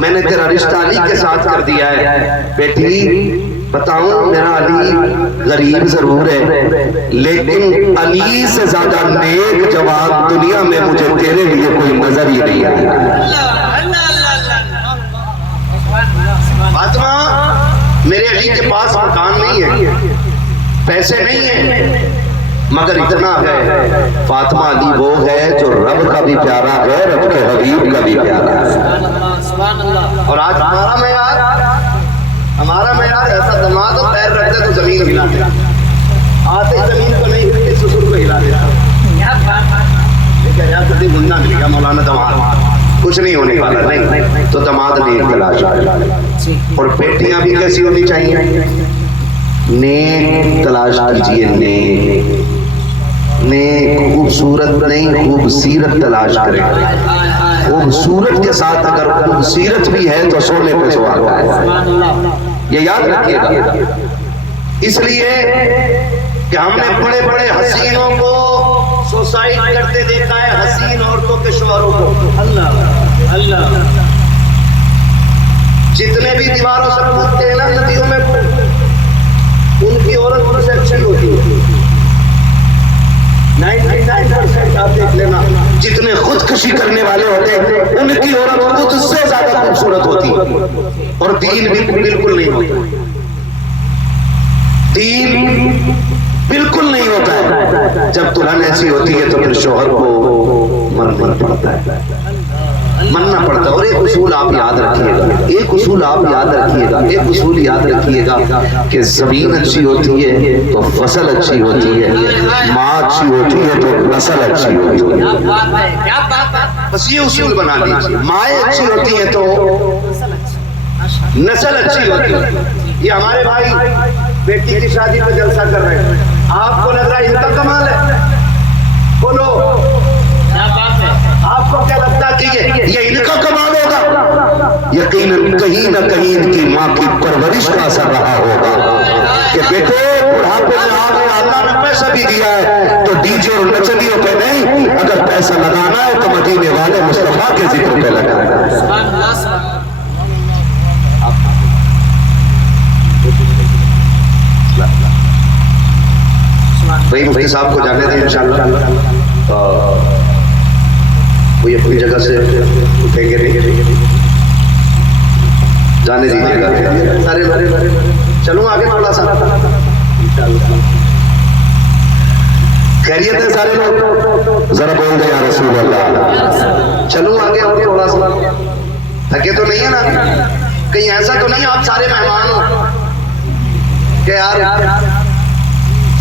میں نے تیرا رشتہ علی کے ساتھ کر دیا ہے، بیٹی بتاؤں میرا علی غریب ضرور ہے لیکن علی سے زیادہ نیک جواب دنیا میں مجھے تیرے لیے کوئی نظر ہی نہیں آیا۔ فاطمہ میرے علی کے پاس مکان نہیں ہے، پیسے نہیں ہیں، مگر اتنا ہے فاطمہ علی وہ ہے جو رب کا بھی پیارا ہے، رب کے حبیب کا بھی پیارا ہے۔ اور آج ہمارا معیار ایسا دماد اور پیر رکھتے تو زمین ہلا دے، آتے زمین کو نہیں ہلتی سسر کو ہلا دیتا۔ لیکن ریاست گننا مل گیا مولانا دماد، کچھ نہیں ہونے والا نہیں، تو دماد نیک تلاش کرے۔ اور بیٹیاں بھی کیسی ہونی چاہیے؟ نیک تلاش کیجئے، نیک خوبصورت نہیں خوبصیرت تلاش کرے۔ خوبصورت کے ساتھ اگر خوبصیرت بھی ہے تو سونے پہ سہاگا ہے، یہ یاد رکھیے گا۔ اس لیے کہ ہم نے بڑے بڑے حسینوں کو سوسائڈ کرتے دیکھا ہے، حسین عورتوں کے شوہروں کو۔ اللہ اللہ، جتنے بھی دیواروں سے کودتے ہیں نا ندیوں میں، ان کی عورت ان سے اچھی ہوتی ہے، 99% آپ دیکھ لینا۔ جتنے خودکشی کرنے والے ہوتے ہیں ان کی عورت خود سے زیادہ خوبصورت ہوتی ہے، اور دین بھی بالکل نہیں ہوتا، دین بالکل نہیں ہوتا ہے۔ جب دلہن ایسی ہوتی ہے تو پھر شوہر کو مرنا پڑتا ہے، مننا پڑتا ہے۔ اور ایک اصول آپ یاد رکھیے گا، ایک اصول آپ یاد رکھیے گا، ایک اصول یاد رکھیے گا کہ زمین اچھی ہوتی ہے تو فصل اچھی ہوتی ہے، ماں اچھی ہوتی ہے تو نسل اچھی ہوتی ہے۔ بس یہ اصول بنا لیجیے، مائیں اچھی ہوتی ہیں تو نسل اچھی ہوتی ہے۔ یہ ہمارے بھائی بیٹی کی شادی پہ جلسہ کر رہے ہیں، آپ کو لگ رہا ہے ان کا کمال ہے؟ بولو آپ کو کیا لگتا ہے کہ یہ ان کا کمال ہوگا؟ یقیناً کہیں نہ کہیں ان کی ماں کی پرورش کا اثر رہا ہوگا کہ بیٹے بڑھاپے میں آ گئے، اللہ نے پیسہ بھی دیا ہے تو ڈی جے اور نچنیوں پہ نہیں، اگر پیسہ لگانا ہے تو مدینے والے مصطفیٰ کے ذکر پہ لگانا ہے۔ بھائی مفتی صاحب کو جانے دیں انشاءاللہ، کوئی اپنی جگہ سے اٹھیں گے نہیں، جانے دیجیے گا سارے۔ چلوں آگے تھوڑا سا، خیریت ہے سارے لوگ؟ ذرا بول دیں یا رسول اللہ۔ چلوں آگے اور تھوڑا سا، تھکے تو نہیں ہے نا؟ کہیں ایسا تو نہیں آپ سارے مہمان ہو کہ یار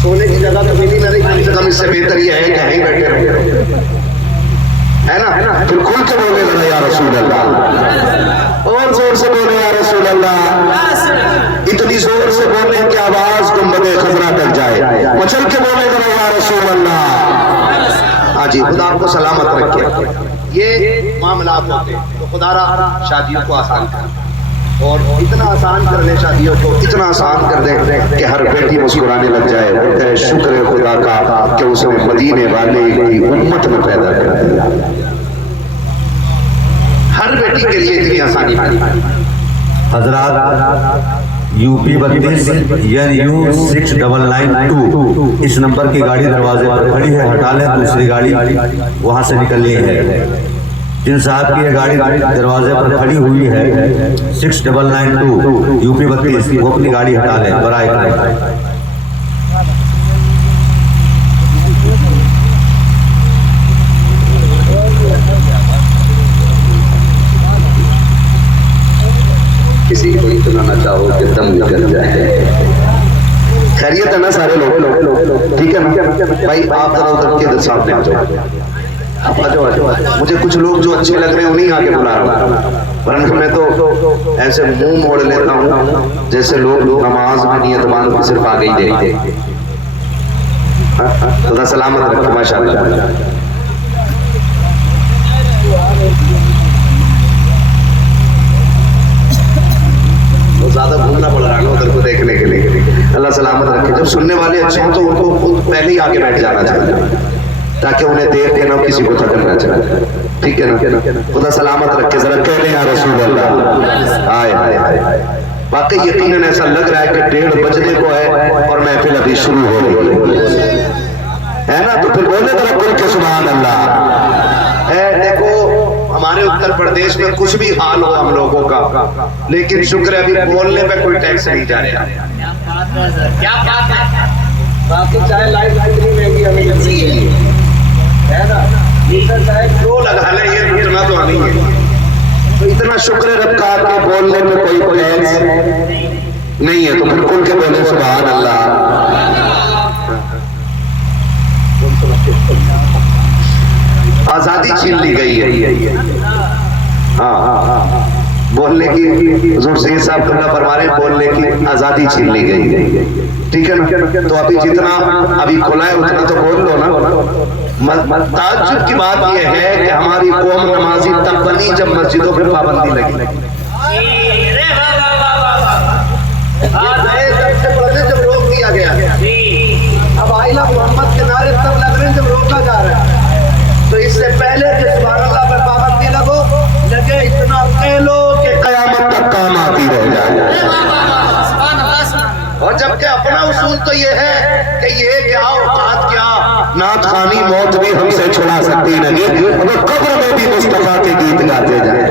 سونے کی جگہ تو ملی نہ رہی، کم سے کم اس سے بہتر یہ ہے کہ یہیں بیٹھے رہے، ہے نا؟ پھر کھل کے بولے ذرا یا رسول اللہ، اور زور سے بولے یا رسول اللہ۔ اتنی اتنی زور سے بولیں کہ آواز گنبد خضرا تک جائے. مچل کے بولے ذرا یا رسول اللہ. ہاں جی، خدا آپ کو سلامت رکھے. یہ معاملات ہوتے ہیں تو خدا را شادیوں کو آسان کر، اور اتنا آسان کر دے شادیوں کو، اتنا آسان کر دیں کہ ہر بیٹی مسکرانے لگ جائے. وہ کہے شکر ہے خدا کا کہ اسے مدینے والے کی امت میں پیدا کر دیا. ہر بیٹی کے لیے اتنی آسانی ہے. حضرات UP 32 NU 6992 اس نمبر کی گاڑی دروازے پر کھڑی ہے، ہٹا لیں. دوسری گاڑی وہاں سے نکلنی ہے. جن صاحب کی یہ گاڑی دروازے پر کھڑی ہوئی ہے 6992 UP 32، وہ اپنی گاڑی ہٹا لیں برائے کرم. کسی کو اتنا نہ چاہو کہ دم نکل جائے. خیریت ہے نا سارے لوگ؟ ٹھیک ہے نا بھائی. آپ ذرا ادھر کے سامنے آ جاؤ. آپ آ جاؤ. مجھے کچھ لوگ جو اچھے لگ رہے ہیں انہیں آگے بلا رہا ہوں، ورنہ میں تو ایسے منہ موڑ لیتا ہوں جیسے لوگ نماز میں نیت باندھ کے صرف آگے ہی دیکھتے. خدا سلامت رکھے. ماشاء اللہ. زیادہ گھومنا پڑ رہا ہے ادھر کو دیکھنے کے لیے. اللہ سلامت رکھے. جب سننے والے اچھے ہوں تو ان کو خود پہلے ہی آگے بیٹھ جانا چاہیے تاکہ انہیں دیکھ کے نہ کسی کو تھکن نہ چاہے. ٹھیک ہے نا. خدا سلامت رکھے. ذرا کہہ لیں یا رسول اللہ. آئے آئے آئے. واقعی یقیناً ایسا لگ رہا ہے کہ 1:30 بجنے کو ہے اور محفل ابھی شروع ہو رہی ہے نا. تو پھر بولے ذرا کھل کے سبحان اللہ. دیکھو ہمارے اتر پردیش میں کچھ بھی حال ہو ہم لوگوں کا، لیکن شکر ہے ابھی بولنے پہ کوئی ٹیکس نہیں جا رہا. کیا بات ہے. باقی چاہے لائف کتنی مہنگی ہمیں چاہیے ہے نا، لیٹر چاہے جو لگا لیں یہ اتنا تو نہیں ہے. تو اتنا شکر ہے رب کا کہ بولنے میں کوئی ٹیکس نہیں ہے. تو پھر کھل کے بولے سبحان اللہ. آزادی چھین لی گئی ہے. ہاں بولنے کی حضور سید صاحب کرنا فرما رہے ہیں، بولنے کی آزادی چھین لی گئی. ٹھیک ہے نا. تو ابھی جتنا ابھی کھلا ہے اتنا تو بول لو نا. تعجب کی بات یہ ہے کہ ہماری قوم نمازی تب بنی جب مسجدوں پہ پابندی لگی. جب سے پڑھنے جب روک دیا گیا. اب آئلہ محمد کے نعرے تب لگ رہے ہیں جب روکا جا رہا ہے. تو اس سے پہلے کہ سبحان اللہ پر پابندی لگے اتنا کہہ لو کہ قیامت تک کام آتی رہ جائے. اور جبکہ اپنا اصول تو یہ ہے کہ یہ کیا اوقات کیا نعت خوانی موت بھی ہم سے چھڑا سکتی نہیں، مگر قبر میں بھی مصطفیٰ کے گیت گاتے جائیں.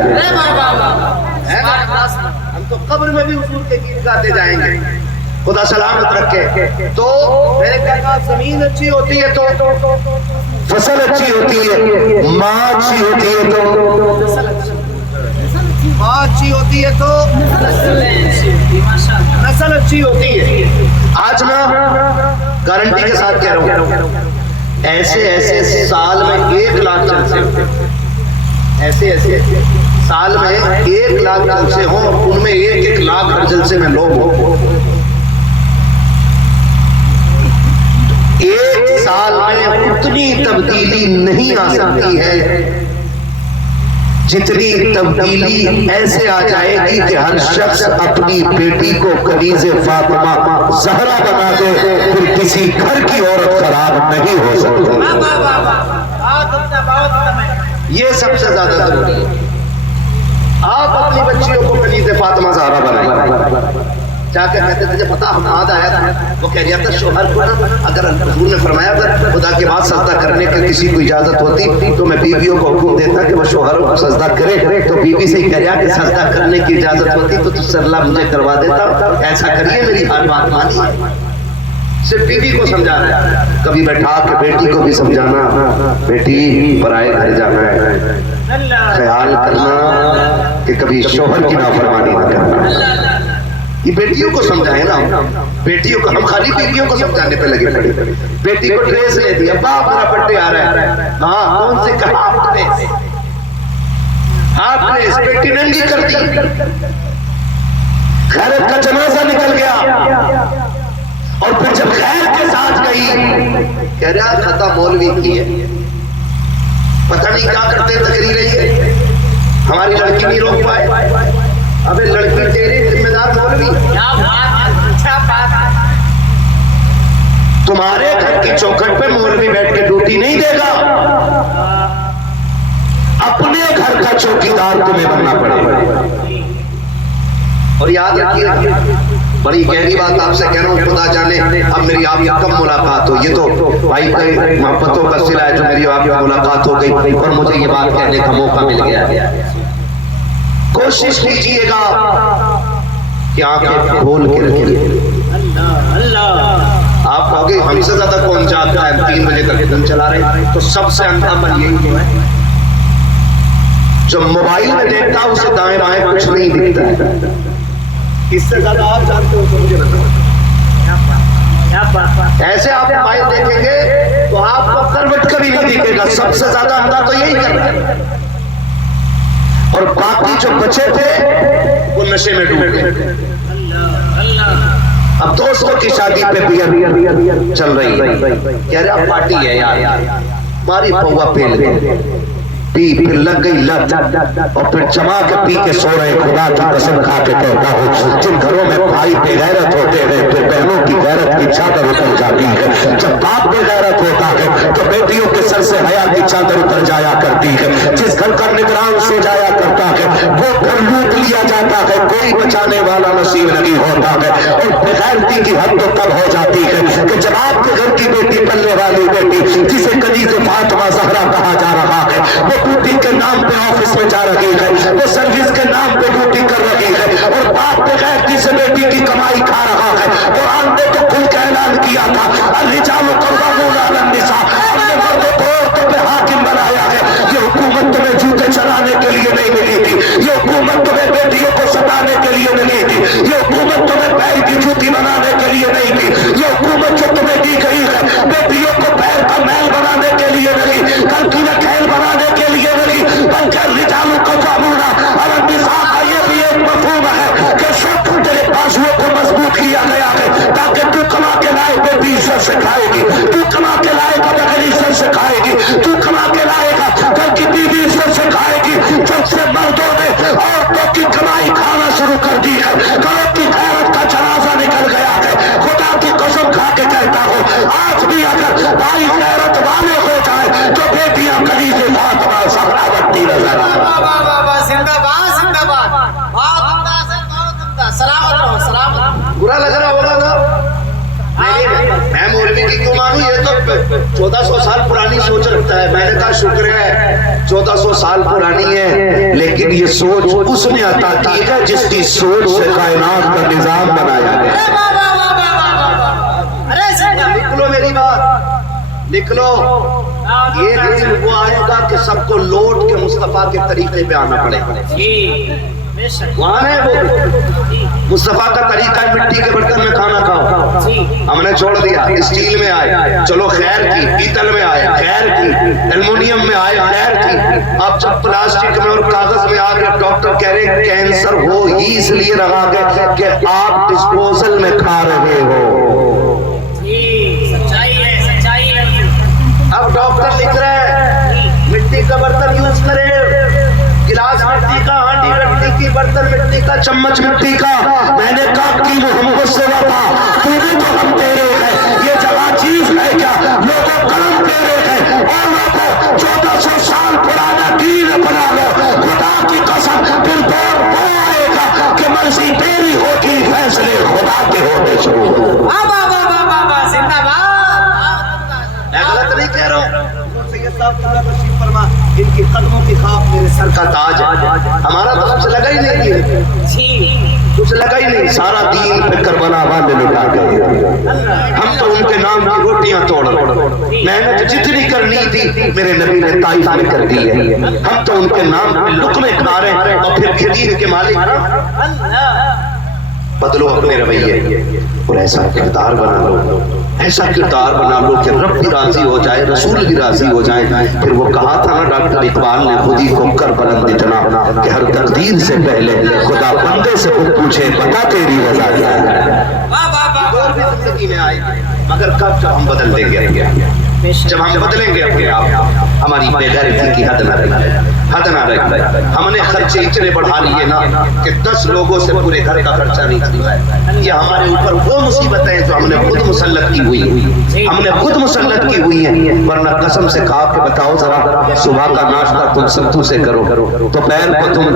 ہم تو قبر میں بھی اصول کے گیت گاتے جائیں گے. خدا سلامت رکھے. تو میرے کہا زمین اچھی ہوتی ہے تو فصل اچھی ہوتی ہے، ماں اچھی ہوتی ہے تو ماں اچھی ہوتی ہے تو نسل اچھی ہوتی ہے. آج میں گارنٹی کے ساتھ کہہ رہا ہوں ایسے سال میں 1 لاکھ جلسے ہوتے ہیں. ایسے سال میں 1 لاکھ جلسے ہوں، ان میں 1 لاکھ ہر جلسے میں لوگ ہوں. 1 سال میں اتنی تبدیلی نہیں آ سکتی ہے جتنی تبدیلی ایسے آ جائے گی کہ ہر شخص اپنی بیٹی کو کنیز فاطمہ زہرا بنا دے. پھر کسی گھر کی عورت خراب نہیں ہو سکتی. یہ سب سے زیادہ ضروری ہے. آپ اپنی بچیوں کو کنیز فاطمہ زہرا بنائیں. جا کے کہتے تھے جب پتا حماد آیا تھا وہ کہہ رہا تھا شوہر کو اگر حضور نے فرمایا اگر خدا کے بعد سجدہ کرنے کی کسی کو اجازت ہوتی تو میں بیویوں کو حکم دیتا کہ وہ شوہروں کو سجدہ کرے. تو بیوی سے ہی کہہ رہا کہ سجدہ کرنے کی اجازت ہوتی تو صلی اللہ مجھے کروا دیتا. ایسا کریے میری ہر بات مانی. صرف بیوی کو سمجھا رہا ہے. کبھی بیٹھا کے بیٹی کو بھی سمجھانا بیٹی پرائے گھر جانا ہے، خیال کرنا کہ کبھی شوہر کی نافرمانی نہ کرنا. یہ بیٹیوں کو سمجھائے نا. بیٹیوں کو ہم خالی بیٹیوں کو سمجھانے پہ لگے پڑے. بیٹی کو ڈریس لے دیا، باپ میرا بڈے آ رہا ہے. ہاں کون سے کہا آپ نے اس بیٹی ننگی کر دی. خیرت کا جنازہ نکل گیا، اور پھر جب خیر کے ساتھ گئی کہہ رہا خطا مولوی کی ہے، پتہ نہیں کیا کرتے تقریریں ہے، ہماری لڑکی نہیں روک پائے. ابے لڑکی تیری ذمہ دار مولوی، کیا بات ہے، اچھا بات ہے. تمہارے گھر کی چوکھٹ پہ مولوی بیٹھ کے ڈیوٹی نہیں دے گا، اپنے گھر کا چوکیدار تمہیں بننا پڑے گا. اور یاد رکھیے بڑی گہری بات آپ سے کہہ رہا ہوں، خدا جانے اب میری آپ کی کب ملاقات ہو، یہ تو بھائی کے محبتوں کا صلہ ہے جو میری آپ کی ملاقات ہو گئی اور مجھے یہ بات کہنے کا موقع مل گیا. کوشش کیجئے گا کہ آنکھیں کھول کے رکھیے. آپ کہوگے ہم سے زیادہ کون جاگتا ہے، 3 بجے تک دن چلا رہے ہیں، تو سب سے اندھا من یہی تو ہے جو موبائل میں دیکھتا ہے اسے دائیں بائیں کچھ نہیں دکھتا ہے. اس سے زیادہ آپ جانتے ہو تو مجھے بتاؤ. ایسے آپ موبائل دیکھیں گے تو آپ کو کروٹ کبھی نہیں دکھے گا. سب سے زیادہ اندھا تو یہی کرتا ہے. اور باقی جو بچے تھے وہ نشے میں ڈوب گئے. اب دوستوں کی شادی پہ بیئر چل رہی ہے، کہہ رہے اب پارٹی ہے یار، ہماری پوا پیل گئی، پی پھر لگ گئی لت اور پھر جما کے پی کے سو رہے. خدا کی قسم کھا کے کہتا ہوں جن گھروں میں بھائی بے غیرت ہوتے ہیں پھر بہنوں کی غیرت کی چادر اتر جاتی ہے. جب باپ بے غیرت ہوتا ہے تو بیٹیوں کے سر سے حیا کی چادر اتر جایا کرتی ہے. جس گھر کا نگران سو جایا کرتا ہے وہ گھر لوٹ لیا جاتا ہے، کوئی بچانے والا نصیب نہیں ہوتا ہے. اور بے غیرتی کی حد تو تب ہو جاتی ہے کہ جب آپ کے گھر کی بیٹی پلنے والی بیٹی جسے کنیز فاطمہ زہرا کہا جا رہا ہے وہ ڈیوٹی کے نام پہ آفس میں جا رہی ہے، وہ سروس کے نام پہ ڈیوٹی کر رہی ہے اور باپ بغیر کسی بیٹی کی کمائی کھا رہا ہے. قرآن نے تو کھل کے اعلان کیا تھا الرجال قوامون علی النساء، ہم نے مردوں کو عورتوں پہ حاکم بنایا ہے. یہ حکومت تمہیں جوتے چلانے کے لیے نہیں ملی تھی، یہ حکومت تمہیں بیٹیوں کو ستانے کے لیے ملی تھی، یہ حکومت تمہیں پیر کی جوتی بنانے کے لیے نہیں تھی. یہ حکومت جو تمہیں دی گئی ہے بیٹیوں کو پیر کا میل بنانے کے لیے نہیں، کل کی کھیل بنانے کے لیے نہیں، بلکہ رجال قوامون علی النساء کا یہ بھی ایک مفہوم ہے کہ سب تیرے بازوؤں کو مضبوط کیا گیا ہے تاکہ تو کما کے لائے بیٹی عزت سے کھائے گی، تو کما کے لائے گا بغیر عزت سے کھائے گی، تو کما کے لائے گا گھر کی بیوی عزت سے کھائے گی. جب سے مردوں نے عورتوں کی کمائی کھانا شروع کر دی ہے گھروں کی غیرت کا جنازہ نکل گیا ہے. خدا کی قسم کھا کے کہتا ہوں آج بھی اگر بھائی غیرت والے ہو جائے تو بیٹیاں کنیز فاطمہ زہرا بنتی نظر آئے. زندہ باد زندہ باد، بہت عمدہ سے بہت عمدہ. سلامت رہو سلامت. برا لگ رہا ہوگا نا میں مولوی کی کیوں مانوں، یہ تو 1400 سال پرانی سوچ رکھتا ہے. میں نے کہا شکر ہے 1400 سال پرانی ہے لیکن یہ سوچ اس نے عطا کی ہے جس کی سوچ سے کائنات کا نظام بنایا ہے. لکھ لو میری بات، لکھ لو. ایک دن وہ آئے گا کہ سب کو لوٹ کے مصطفیٰ کے طریقے پہ آنا پڑے گا. وہاں ہے وہ مصطفیٰ کا طریقہ ہے مٹی کے برتن میں کھانا کھاؤ، ہم نے چھوڑ دیا. اسٹیل میں آئے چلو خیر کی، پیتل میں آئے خیر کی، ایلومینیم میں آئے خیر کی. اب جب پلاسٹک میں اور کاغذ میں آ گئے ڈاکٹر کہہ رہے کینسر ہو ہی اس لیے رہا کہ آپ ڈسپوزل میں کھا رہے ہو. اب ڈاکٹر لکھ رہے ہیں مٹی کا برتن یوز کرے، گلاس مٹی کا، ہانڈی مٹی کی، برتن مٹی کا، چمچ مٹی کا. میں نے کہا کہ محمد سے وفا تو بھی تو ہم تیرے ہیں، یہ جگہ چیز ہے کیا؟ لوگوں کرم تیرے ہیں اور لوگوں 1400 سال پرانا دین اپنا لو. خدا کی قسم پھر دور وہ آئے گا کہ مرضی تیری ہوگی، فیصلے خدا کے ہونے شروع. زندہ باد. غلط نہیں کہہ رہا ہوں. ان کی قدموں کی خاک میرے سر کا تاج ہے. ہمارا تو کچھ لگا ہی نہیں، کچھ لگا ہی نہیں. سارا دین پہ کربلا والے لٹا گئے. ہم تو ان کے نام کی روٹیاں توڑ رہے. محنت جتنی کرنی تھی میرے نبی نے طائف میں کر دی ہے. ہم تو ان کے نام پہ لقمے کھا رہے ہیں اور پھر دین کے مالک. بدلو اپنے رویے اور ایسا کردار بنا لو، ایسا کردار بنا لو کہ رب بھی راضی ہو جائے، رسول بھی راضی ہو جائے. پھر وہ کہا تھا نا ڈاکٹر اقبال نے خود ہی کو کر بلند اتنا کہ ہر تقدیر سے پہلے خدا بندے سے خود پوچھے بتا تیری رضا کیا ہے. زندگی میں آئے گی، مگر کب؟ جب ہم بدل دیں گے اپنے آپ، جب ہم بدلیں گے اپنے آپ، ہماری بے غیرتی کی حد نہ رہے، حد نہ رہے۔ ہم نے خرچے اتنے بڑھا لیے نا کہ 10 لوگوں سے پورے گھر کا خرچہ نہیں چلتا ہے۔ یہ ہمارے اوپر وہ مصیبتیں ہیں جو ہم نے خود مسلط کی ہوئی ہیں، ہم نے خود مسلط کی ہوئی ہیں۔ ورنہ قسم سے کھا کے بتاؤ ذرا، صبح کا ناشتہ تم ستو سے کرو، دوپہر کو تم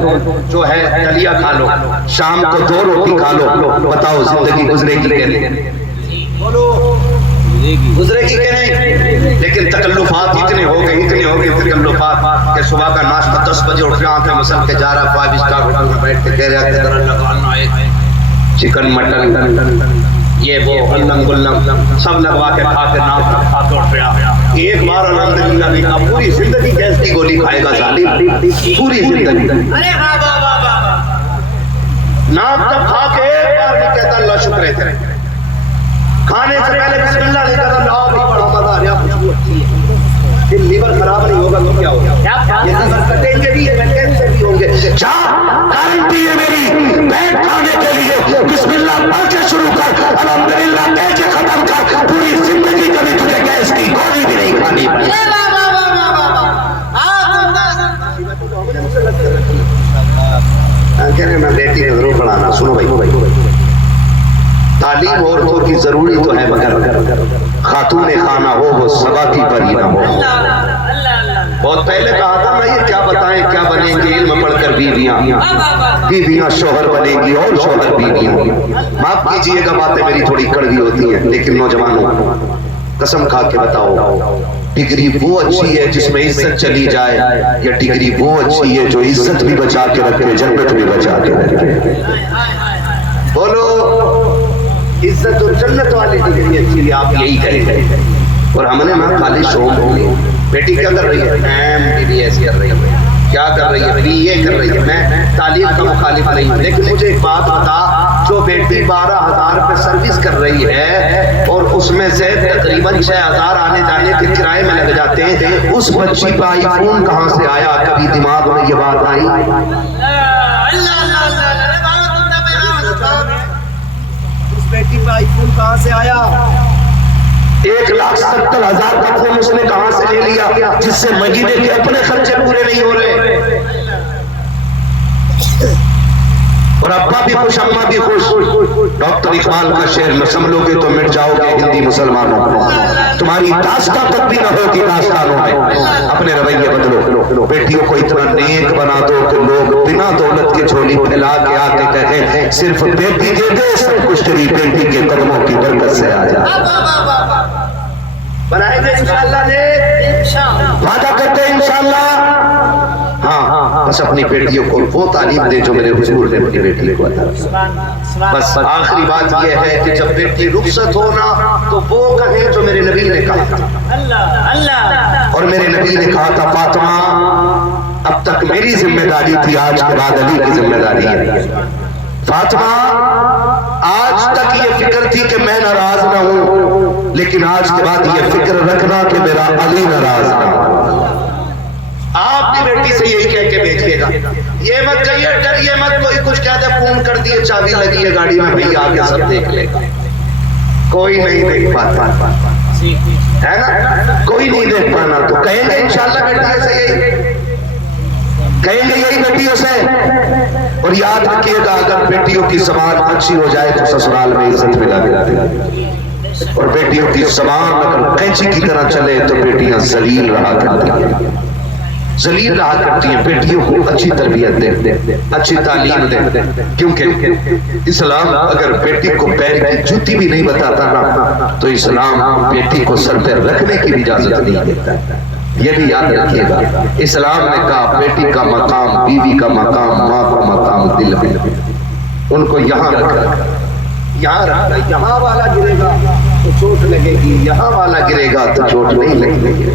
جو ہے دلیا کھا لو، شام کو 2 روٹی کھا لو، بتاؤ زندگی گزرے گی کہ نہیں؟ بولو گزرے گی کہ نہیں؟ لیکن تکلفات اتنے ہو گئے تکلفات کہ صبح کا ناشتہ 10 بجے اٹھ رہا، آنکھیں مسل کے جا رہا 5 اسٹار ہوٹل میں بیٹھ کے کہہ رہا کہ ذرا لگانا ہے چکن مٹن یہ وہ ہلنگ گلنگ سب لگوا کے کھا کے نام کھا کے اٹھ رہا۔ ایک بار الحمدللہ نہیں کہا، پوری زندگی گیس کی گولی کھائے گا ظالم، پوری زندگی نام تب کھا کے ایک بار نہیں کہتا اللہ شکر ہے تیرے، کھانے سے پہلے بسم اللہ نہیں کہتا لا بھی بڑا مزہ آ رہا، خوشبو اچھی ہے، پھر لیور خراب نہیں ہوگا تو کیا ہوگا؟ یہ لیور کٹیں گے بھی، کینسر بھی ہوں گے۔ جا گارنٹی ہے میری، بیٹھ کھانے کے لیے بسم اللہ پڑھ کے شروع کر، الحمدللہ کہہ کے ختم کر، پوری زندگی کبھی تجھے گیس کی گولی بھی نہیں کھانی پڑی۔ کہنے میں بیٹی نے ضرور پڑھانا، سنو بھائی، تعلیم عورتوں کی ضروری تو ہے مگر خاتون خانہ ہو وہ سبا کی پری نہ ہو۔ بہت پہلے کہا تھا میں یہ کیا بتائیں کیا بنیں گے، علم پڑھ کر بیویاں شوہر بنیں گی اور شوہر بیویاں۔ معاف کیجئے گا باتیں میری تھوڑی کڑوی ہوتی ہیں، لیکن نوجوانوں قسم کھا کے بتاؤ، ڈگری وہ اچھی ہے جس میں عزت چلی جائے یا ڈگری وہ اچھی ہے جو عزت بھی بچا کے رکھے، جنت بھی بچا کے رکھے؟ بولو عزت اور جنت والی ڈگری اچھی ہے، آپ یہی کریں گے۔ اور ہم نے نا خالی شوق ہو گئی، بیٹی کیا کر رہی ہے؟ MBBS کر رہی ہے، کیا کر رہی ہے؟ BA کر رہی ہے۔ میں تعلیم کا مخالف نہیں ہوں، لیکن مجھے ایک بات بتا، جو بیٹی 12,000 پہ سروس کر رہی ہے اور اس میں سے تقریباً 6,000 آنے جانے کے کرائے میں لگ جاتے ہیں، اس بچی پہ آئی فون کہاں سے آیا؟ کبھی دماغ میں یہ بات آئی؟ اس بیٹی پہ آئی فون کہاں سے آیا؟ 1,70,000 کا فون اس نے کہاں سے لے لیا جس سے مہینے کے اپنے خرچے پورے نہیں ہو رہے؟ اور ابا بھی خوش، اماں بھی خوش۔ ڈاکٹر اقبال کا شعر نہ سنبھلو گے تو مٹ جاؤ گے ہندی مسلمانوں، تمہاری داستان تک بھی نہ ہوتی داستانوں میں۔ اپنے رویے بدلو، بیٹیوں کو اتنا نیک بنا دو کہ لوگ بنا دولت کے جھولی پھیلا کے آ کے کہیں صرف بیٹی دے دے، سب کچھ تیری بیٹی کے قدموں کی برکت سے آ جائے۔ بنائیں گے انشاءاللہ نے، وعدہ کرتے ہیں انشاءاللہ۔ ہاں بس اپنی بیٹیوں کو وہ تعلیم دے جو میرے حضور نے اپنی بیٹی کو عطا کی۔ بس آخری بات یہ ہے کہ جب بیٹی رخصت ہونا تو وہ کہیں جو میرے نبی نے کہا تھا، اور میرے نبی نے کہا تھا فاطمہ اب تک میری ذمہ داری تھی، آج کے بعد علی کی ذمہ داری ہے۔ فاطمہ آج تک یہ فکر تھی کہ میں ناراض نہ ہوں، لیکن آج کے بعد یہ فکر رکھنا کہ میرا علی ناراض نہ ہو۔ آپ کی بیٹی سے یہی کہہ کے بھیجیے گا، یہ مت کہیے ڈریے مت، کوئی کچھ کہتے فون کر دیے چابی لگی ہے گاڑی میں، بھئی آگے سب دیکھ لے گا، کوئی نہیں دیکھ پاتا ہے نا، کوئی نہیں دیکھ پانا۔ تو کہیں گے انشاءاللہ بیٹیوں سے یہی کہیں گے، یہی بیٹیوں سے۔ اور یاد رکھیے گا اگر بیٹیوں کی زبان اچھی ہو جائے تو سسرال میں عزت ملا کرتی، اور بیٹیوں کی زبان اگر قینچی کی طرح چلے تو بیٹیاں ذلیل رہا کرتی ہیں، ذلیل رہا کرتی ہیں۔ بیٹیوں کو اچھی تربیت دے، اچھی تعلیم دے، کیونکہ اسلام اگر بیٹی کو پیر کی جوتی بھی نہیں بتاتا نا تو اسلام بیٹی کو سر پہ رکھنے کی بھی اجازت نہیں دیتا۔ یہ بھی یاد رکھیے گا، اسلام نے کہا بیٹی کا مقام، بیوی کا مقام، ماں کا مقام دل میں، ان کو یہاں رکھا، یہاں رکھا۔ یہاں والا گرے گا تو چوٹ لگے گی، یہاں والا گرے گا تو چوٹ نہیں لگے گی۔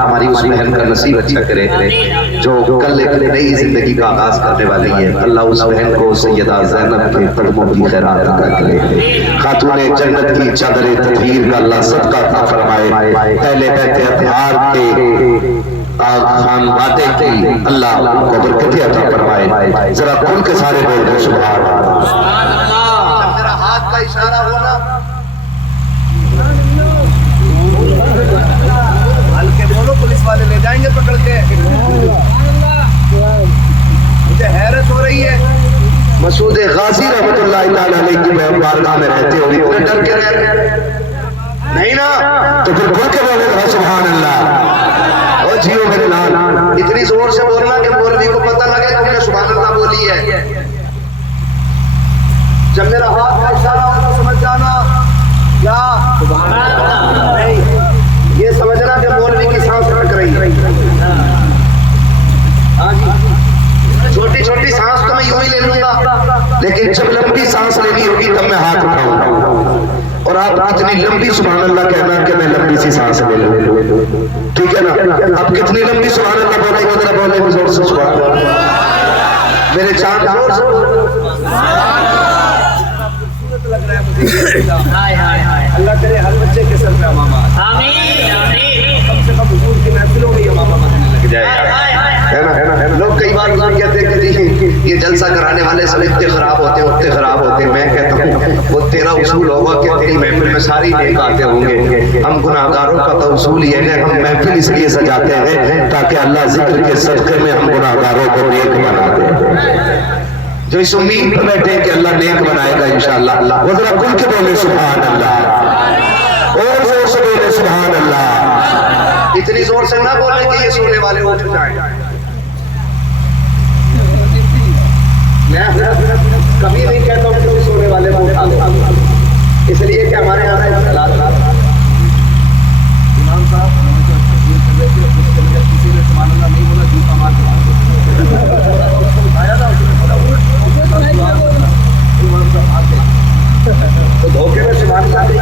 ہماری اس بہن کا نصیب اچھا کرے جو کل ایک نئی زندگی کا آغاز کرنے والی ہے. اللہ اس بہن کو سیدہ زینب کے قدموں کی خیرات عطا کرے. خاتون جنت کی چادر تطہیر کا اللہ صدقہ عطا فرمائے. اہل بیت اطہار کے خان وعدے کی اللہ کو برکت عطا فرمائے. ذرا کھل کے سارے بول دیں سبحان اللہ. میرا ہاتھ کا اشارہ ہونا ہلکے بولو, پولیس والے لے جائیں گے پکڑ کے. مجھے حیرت ہو رہی ہے, مسعود غازی رحمت اللہ تعالیٰ علیہ کی بارگاہ میں رہتے ہوئے اتنے ڈر کے رہ رہے نہیں نا, تو پھر کھل کے بولے گا سبحان اللہ. اور جیو میرے لال, اتنی زور سے بولنا کہ مولوی کو پتہ لگے تم نے سبحان اللہ بولی ہے. جب میرا ہاتھ کا اشارہ ہو تو سمجھ جانا کیا نہیں, یہ سمجھنا کہ مولوی کی سانس رک رہی ہے. ہاں جی, چھوٹی چھوٹی سانس تو میں یوں ہی لے لوں گا, لیکن جب لمبی سانس لینی ہوگی تب میں ہاتھ اٹھاؤں گا. اور آپ اتنی لمبی سبحان اللہ کہنا کہ میں لمبی سی سانس لے لوں. ٹھیک ہے نا, اب کتنی لمبی سبحان اللہ بولے گا, ذرا بولے گا زور سے سبحان اللہ. میرے چاند زور سے اللہ کرے ہر بچے کے سر پہ امامہ کم سے کم حضور کی محفلوں میں یہ امامہ بننے لگ جائے. ہے نا. لوگ کئی بار کہتے ہیں کہ یہ جلسہ کرانے والے سب اتنے خراب ہوتے ہیں اتنے خراب ہوتے ہیں. میں کہتا ہوں وہ تیرا اصول ہوگا کہ تیری محفل میں ساری نیک آتے ہوں گے. ہم گناہ گاروں کا تو اصول یہ ہے, ہم محفل اس لیے سجاتے ہیں تاکہ اللہ ذکر کے صدقے میں ہم گناہ گاروں کو نیک بنا دے. جو اس امید پر بیٹھے کہ اللہ نیک بنائے گا انشاءاللہ. وہ ذرا کھل کے بولے سبحان اللہ, اور زور سے بولے سبحان اللہ. اتنی زور سے نہ بولے کہ یہ سونے والے اٹھ جائیں. میں کبھی نہیں کہتا ہوں کہ سونے والے کو اٹھا دو, اس لیے کہ ہمارے یہاں امام صاحب کسی نے سبحان اللہ نہیں بولا, جوتا مار تو دھوکے میں سبحان اللہ.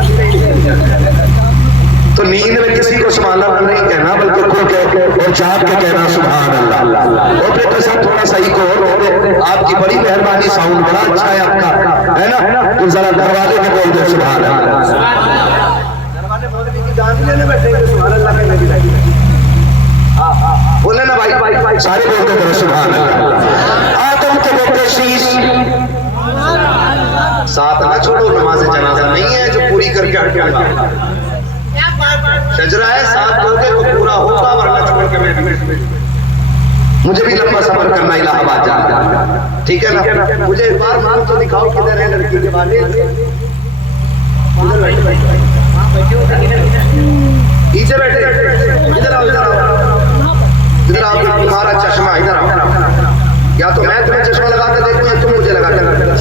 تو نیند میں کسی کو سبحان اللہ نہیں کہنا بلکہ کھل کے اور چاہت کے کہنا سبحان اللہ. اور پھر تو تھوڑا سا ایک اور, آپ کی بڑی مہربانی, ساؤنڈ بڑا اچھا ہے آپ کا, ہے نا. تو ذرا دروازے میں بول دیں سبحان اللہ. دروازے مولوی کی جان لینے بیٹھے کہ سبحان اللہ کہنے بھی لگی. بولے نا بھائی, سارے بولتے تھے سبحان اللہ. آدم کے بیٹے شیش ساتھ نہ چھوڑو, نماز جنازہ نہیں ہے جو پوری کر کے ہٹ جاؤں. شجرہ ہے, ساتھ دو گے تو پورا ہوگا, ورنہ چھوڑ کے میں مجھے بھی لمبا سفر کرنا الہ آباد جانا. ٹھیک ہے نا. مجھے ایک بار مان تو دکھاؤ کدھر ہے لڑکی کے والے. پیچھے بیٹھے, ادھر آؤ, ادھر آؤ, ادھر آؤ. تمہارا چشمہ ادھر آؤ. یا تو میں تمہیں چشمہ لگا کے دیکھوں یا تم مجھے لگا کے دیکھو.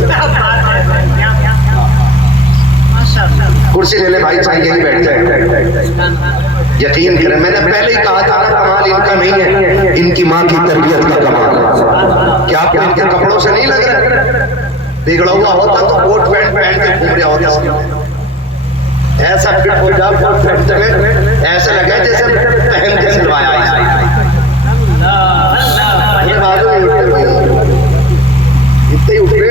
کرسی لے لے بھائی, چاہیے ہی بیٹھ جائے. یقین کریں, میں نے پہلے ہی کہا تھا کمال ان کا نہیں ہے, ان کی ماں کی تربیت کا کمال ہے. کیا آپ ان کے کپڑوں سے نہیں لگ رہے؟ بگڑا ہوا ہوتا تو کوٹ پینٹ پہن کے گھوم رہا ہوتا. ایسا فٹ ہو جا کوٹ پینٹ میں, ایسا لگا جیسے پہن کے سلوایا. اتنے اٹھ گئے,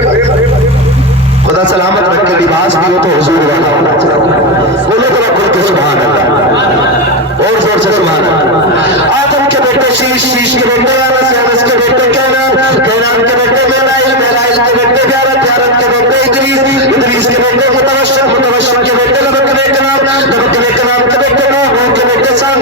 خدا سلامت رکھ کے لباس بھی ہو تو حضور والا ہونا چاہیے. بولو تو رکھ کے سبحان اللہ, اور زور سے سبحان اللہ. آدم کے بیٹے شیش, شیش کے بیٹے انس, انس کے بیٹے کینان, کینان کے بیٹے میلائل, میلائل کے بیٹے بیارت, بیارت کے بیٹے ادریس, ادریس کے بیٹے متوشم, متوشم کے بیٹے لبکنے کے نام, لبکنے کے نام کے بیٹے نوح, نوح کے بیٹے سام,